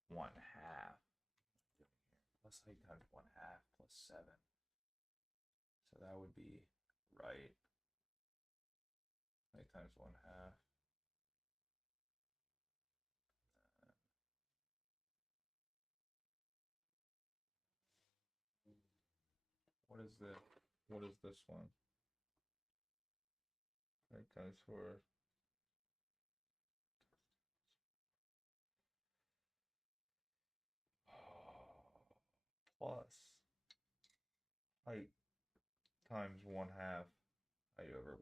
1/2. Plus height times 1/2 plus 7. So that would be right. Height times 1/2. is this one? Height times 4. Plus height times 1/2 height over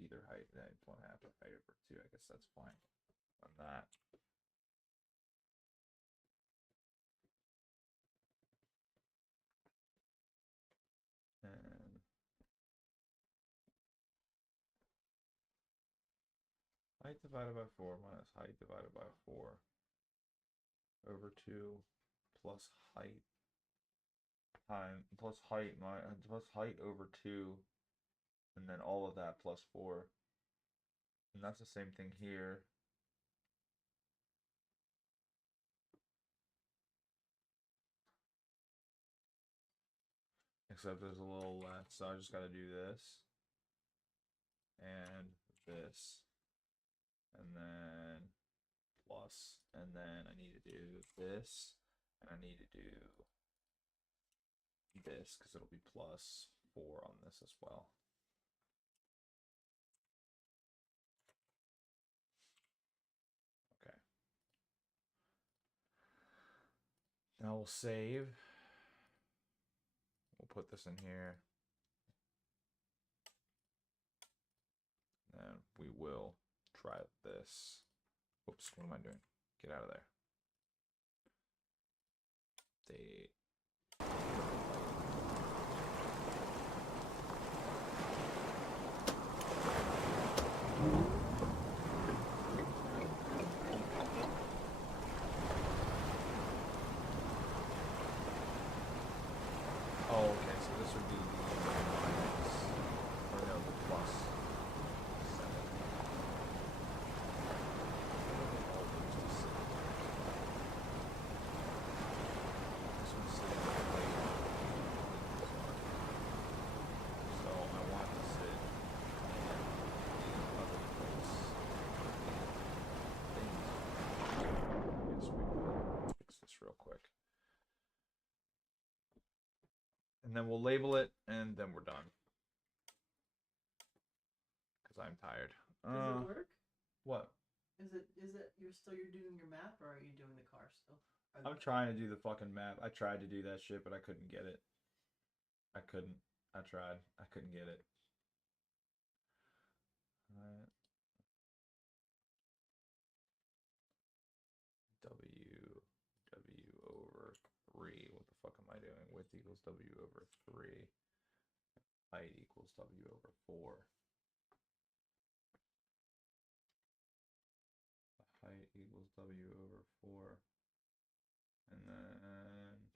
either height, then 1/2 or height over 2. I guess that's fine on that. And height divided by 4 minus height divided by 4 over 2 plus height plus height over 2, and then all of that plus 4. And that's the same thing here. Except there's a little less, so I just got to do this and this, and then plus, and then I need to do this, and I need to do this because it'll be plus 4 on this as well. Okay. Now we'll save. We'll put this in here. And we will try this. Whoops, what am I doing? Get out of there. They Oh, okay, so this would be the minus, or no, the plus 7. All those to sit. This one's sitting right where these are. So I want to sit in the other place. Things. Yes, we will fix this real quick. And then we'll label it, and then we're done. Because I'm tired. Does it work? What? Is it you're doing your map, or are you doing the car still? I'm trying to do the fucking map. I tried to do that shit, but I couldn't get it. I couldn't. I tried. I couldn't get it. Alright. W over 3. What the fuck am I doing? Width equals W over 3. Height equals W over 4. Height equals W over 4. And then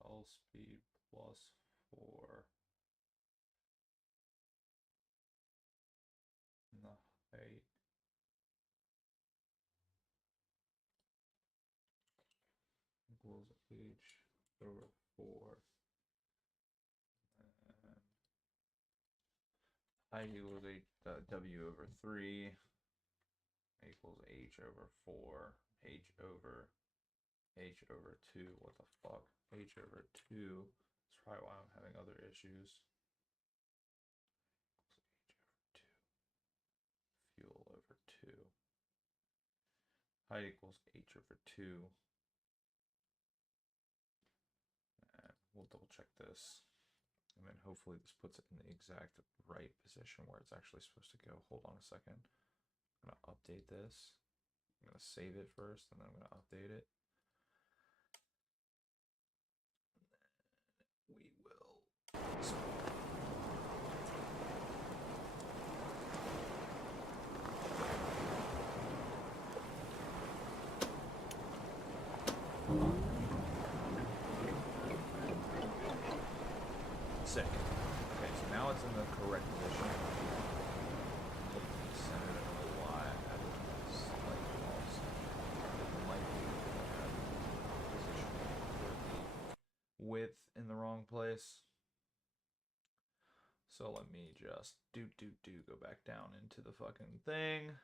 all speed plus 4. And the height equals H over 4. And height equals W over 3 equals H over 4. H over 2. What the fuck? H over 2. That's probably why I'm having other issues. H over 2. Fuel over 2. Height equals H over 2. And we'll double check this. And then hopefully this puts it in the exact right position where it's actually supposed to go. Hold on a second. I'm going to update this. I'm going to save it first, and then I'm going to update it. We will. Sick. Okay, so now it's in the correct position. Center, I don't know why I had it slightly off. It might be positioning for the width in the wrong place. So let me just go back down into the fucking thing.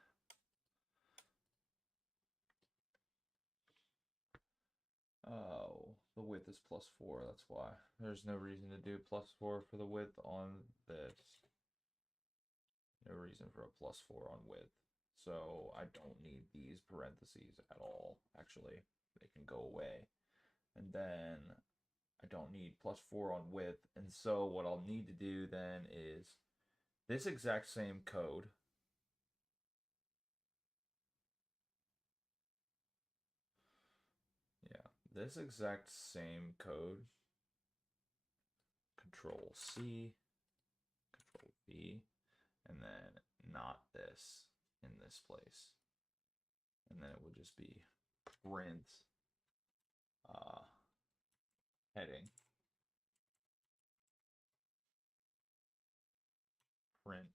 Oh, the width is +4, that's why. There's no reason to do +4 for the width on this. No reason for a +4 on width. So I don't need these parentheses at all, actually. They can go away. And then I don't need +4 on width. And so what I'll need to do then is this exact same code. Yeah, this exact same code. Control C, Control V, and then not this in this place. And then it will just be print heading. Print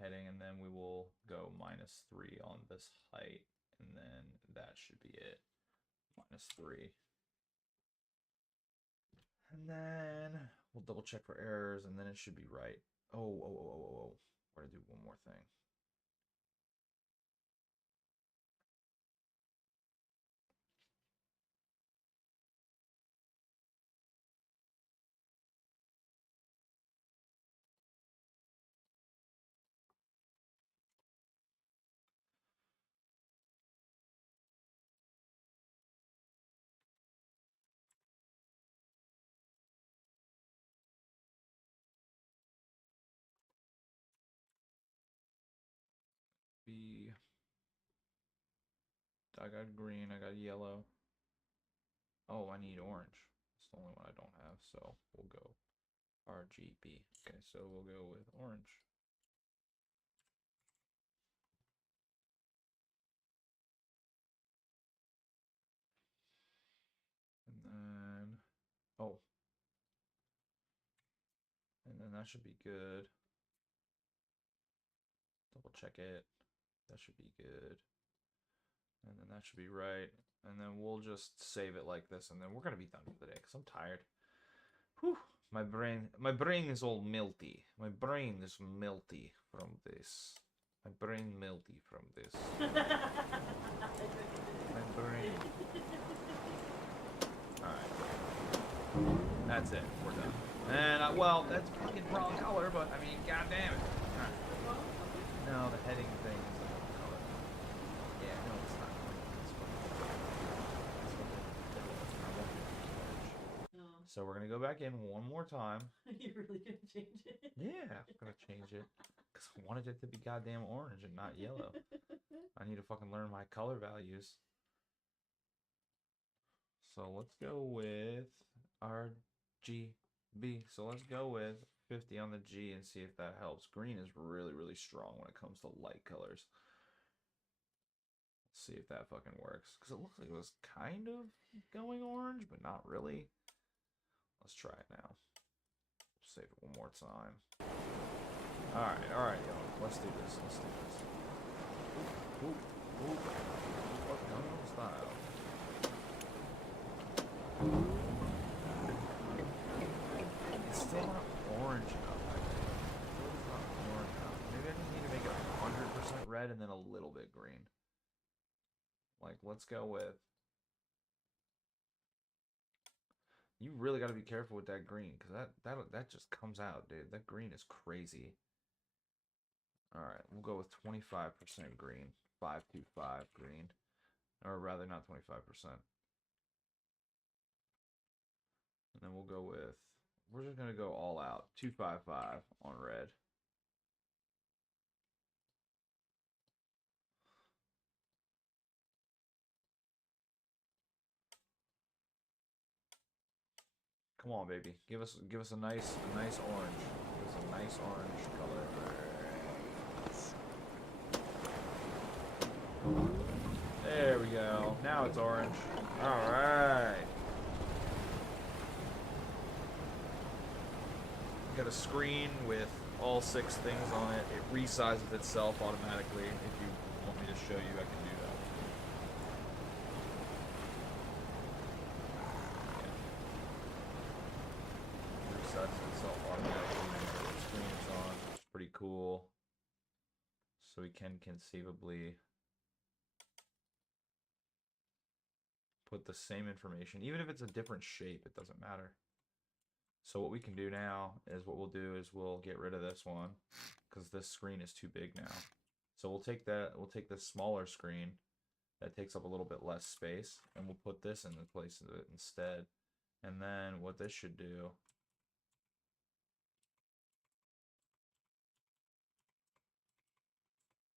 heading, and then we will go -3 on this height, and then that should be it. -3. And then we'll double check for errors, and then it should be right. Oh. We're gonna do one more thing. I got green, I got yellow. Oh, I need orange. It's the only one I don't have, so we'll go RGB. Okay, so we'll go with orange. And then, oh. And then that should be good. Double check it. That should be good. And then that should be right. And then we'll just save it like this, and then we're gonna be done for the day because I'm tired. Whew. My brain is all melty. My brain is melty from this. My brain melty from this. My brain. Alright. That's it. We're done. And, well, that's fucking wrong color, but, I mean, goddamn it. Right. No, the heading thing is the wrong color. Yeah, no, it's not. No. So we're going to go back in one more time. You're really gonna change it? Yeah, I'm going to change it. Because I wanted it to be goddamn orange and not yellow. I need to fucking learn my color values. So let's go with RGB. So let's go with 50 on the G and see if that helps. Green is really, really strong when it comes to light colors. Let's see if that fucking works. Because it looks like it was kind of going orange, but not really. Let's try it now. Save it one more time. Alright, y'all. Let's do this. Ooh. Gangnam Style. It's still not orange enough, I think. It's not orange enough. Maybe I just need to make it 100% red and then a little bit green. Like, let's go with... You really got to be careful with that green, because that just comes out, dude. That green is crazy. Alright, we'll go with 25% green. 525 green. Or rather, not 25%. And then we'll go with... We're just going to go all out. 255 on red. Come on, baby. Give us a nice orange. Give us a nice orange color. There we go. Now it's orange. All right. Got a screen with all 6 things on it. It resizes itself automatically. If you want me to show you, I can do that. Resets itself automatically whenever the screen is on. It's pretty cool. So we can conceivably put the same information, even if it's a different shape, it doesn't matter. So what we can do now is what we'll do is we'll get rid of this one because this screen is too big now. So we'll take this smaller screen that takes up a little bit less space, and we'll put this in the place of it instead. And then what this should do,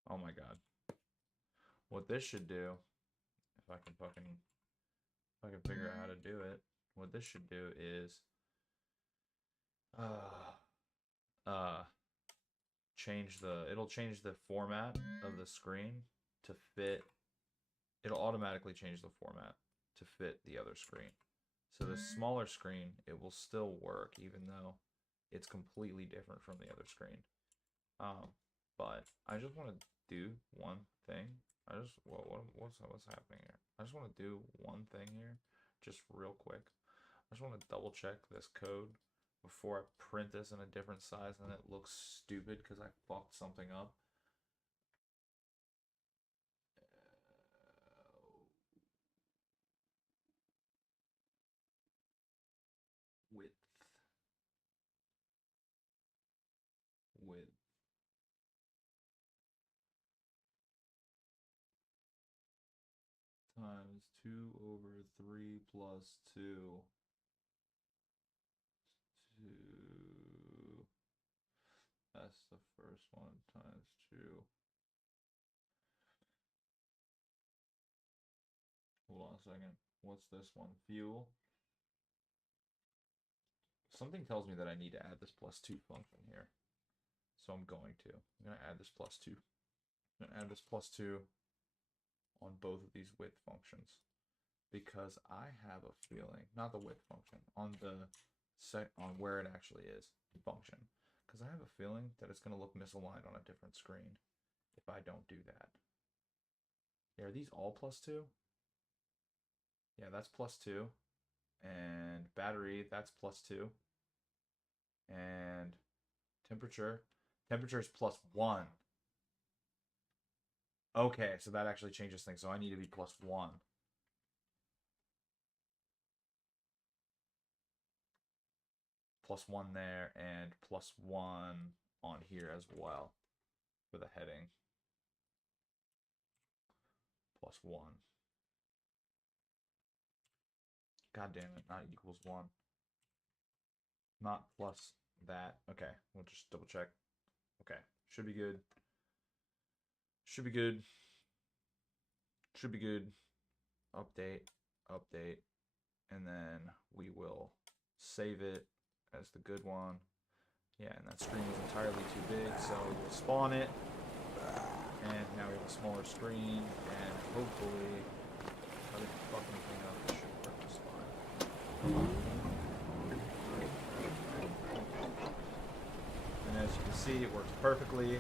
oh my god, what this should do, if I can figure out how to do it, what this should do is it'll change the format of the screen to fit. It'll automatically change the format to fit the other screen. So the smaller screen, it will still work even though it's completely different from the other screen. But I just want to do one thing. What's happening here? I just want to do one thing here, just real quick. I just want to double check this code before I print this in a different size and it looks stupid because I fucked something up. Width times 2/3 plus 2. That's the first one times 2. Hold on a second. What's this one? Fuel. Something tells me that I need to add this +2 function here. So I'm going to. I'm going to add this +2. I'm going to add this +2 on both of these width functions. Because I have a feeling, not the width function, on where it actually is, function. Because I have a feeling that it's going to look misaligned on a different screen if I don't do that. Yeah, are these all +2? Yeah, that's +2. And battery, that's +2. And temperature is +1. Okay, so that actually changes things. So I need to be +1. +1 there, and +1 on here as well for the heading. +1. God damn it, not equals 1. Not plus that. Okay, we'll just double check. Okay, should be good. Should be good. Should be good. Update, update, and then we will save it as the good one. Yeah, and that screen was entirely too big, so we'll spawn it. And now we have a smaller screen, and hopefully, if I didn't fuck anything up, it should work just fine. And as you can see, it works perfectly.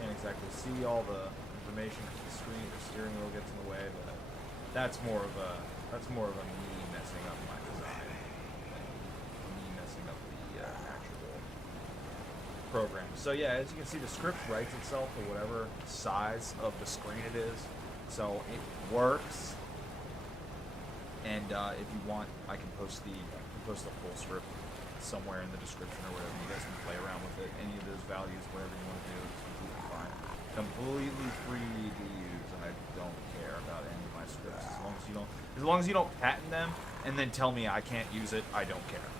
Can't exactly see all the information because the steering wheel gets in the way, but that's more of a me messing up my design than me messing up the actual program. So yeah, as you can see, the script writes itself to whatever size of the screen it is. So it works. And if you want, I can post the full script somewhere in the description or whatever. You guys can play around with it. Any of those values, whatever you want to do, it's completely fine. Completely free to use. I don't care about any of my scripts as long as you don't patent them and then tell me I can't use it. I don't care.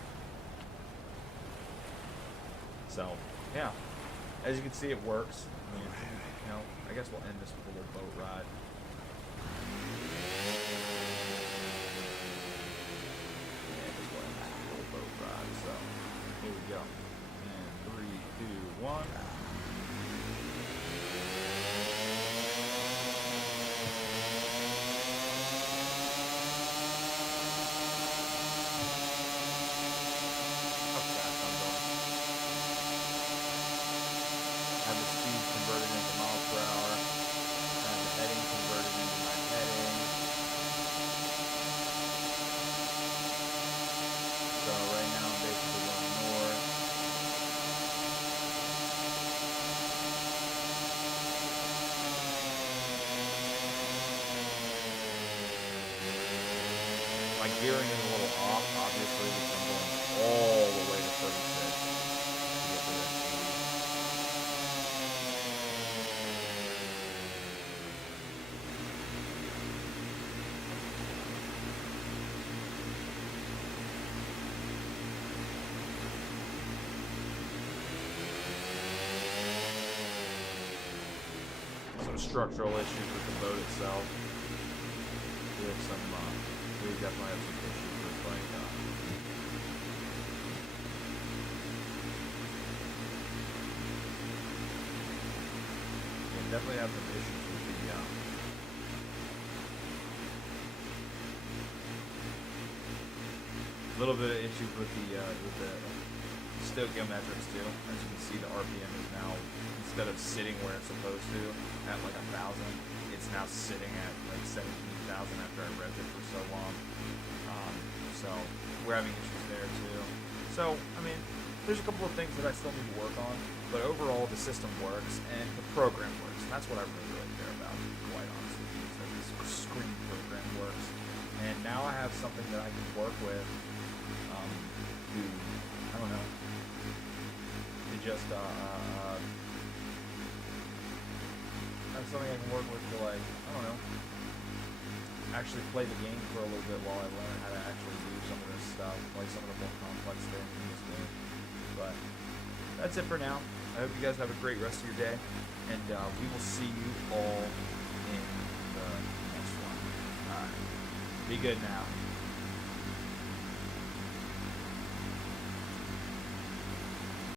So yeah, as you can see, it works. I mean, you know, I guess we'll end this with a little boat ride. So here we go. And 3, 2, 1. How fast I'm going. I have the speed converted into miles per hour. I have the heading converted into my heading. So right now I'm basically going north. My gearing is a little off, obviously, because I'm going all the way to 36 to get to this 80. Some structural issues with the boat itself. We have some, we definitely have some issues with like, we definitely have some issues with the, a little bit of issues with the stoichiometrics too. As you can see, the RPM is now, instead of sitting where it's supposed to at like 1,000, it's now sitting at like 17,000 after I revved it for so long. So we're having issues there too. So I mean, there's a couple of things that I still need to work on, but overall the system works and the program works, and that's what I really care about, quite honestly, is that this screen program works. And now I have something that I can work with to, I don't know, to just have something I can work with to, like, I don't know, actually play the game for a little bit while I learn how to actually do some of this stuff, like some of the more complex things in this game. But that's it for now. I hope you guys have a great rest of your day, and we will see you all in the next one. Alright, be good now.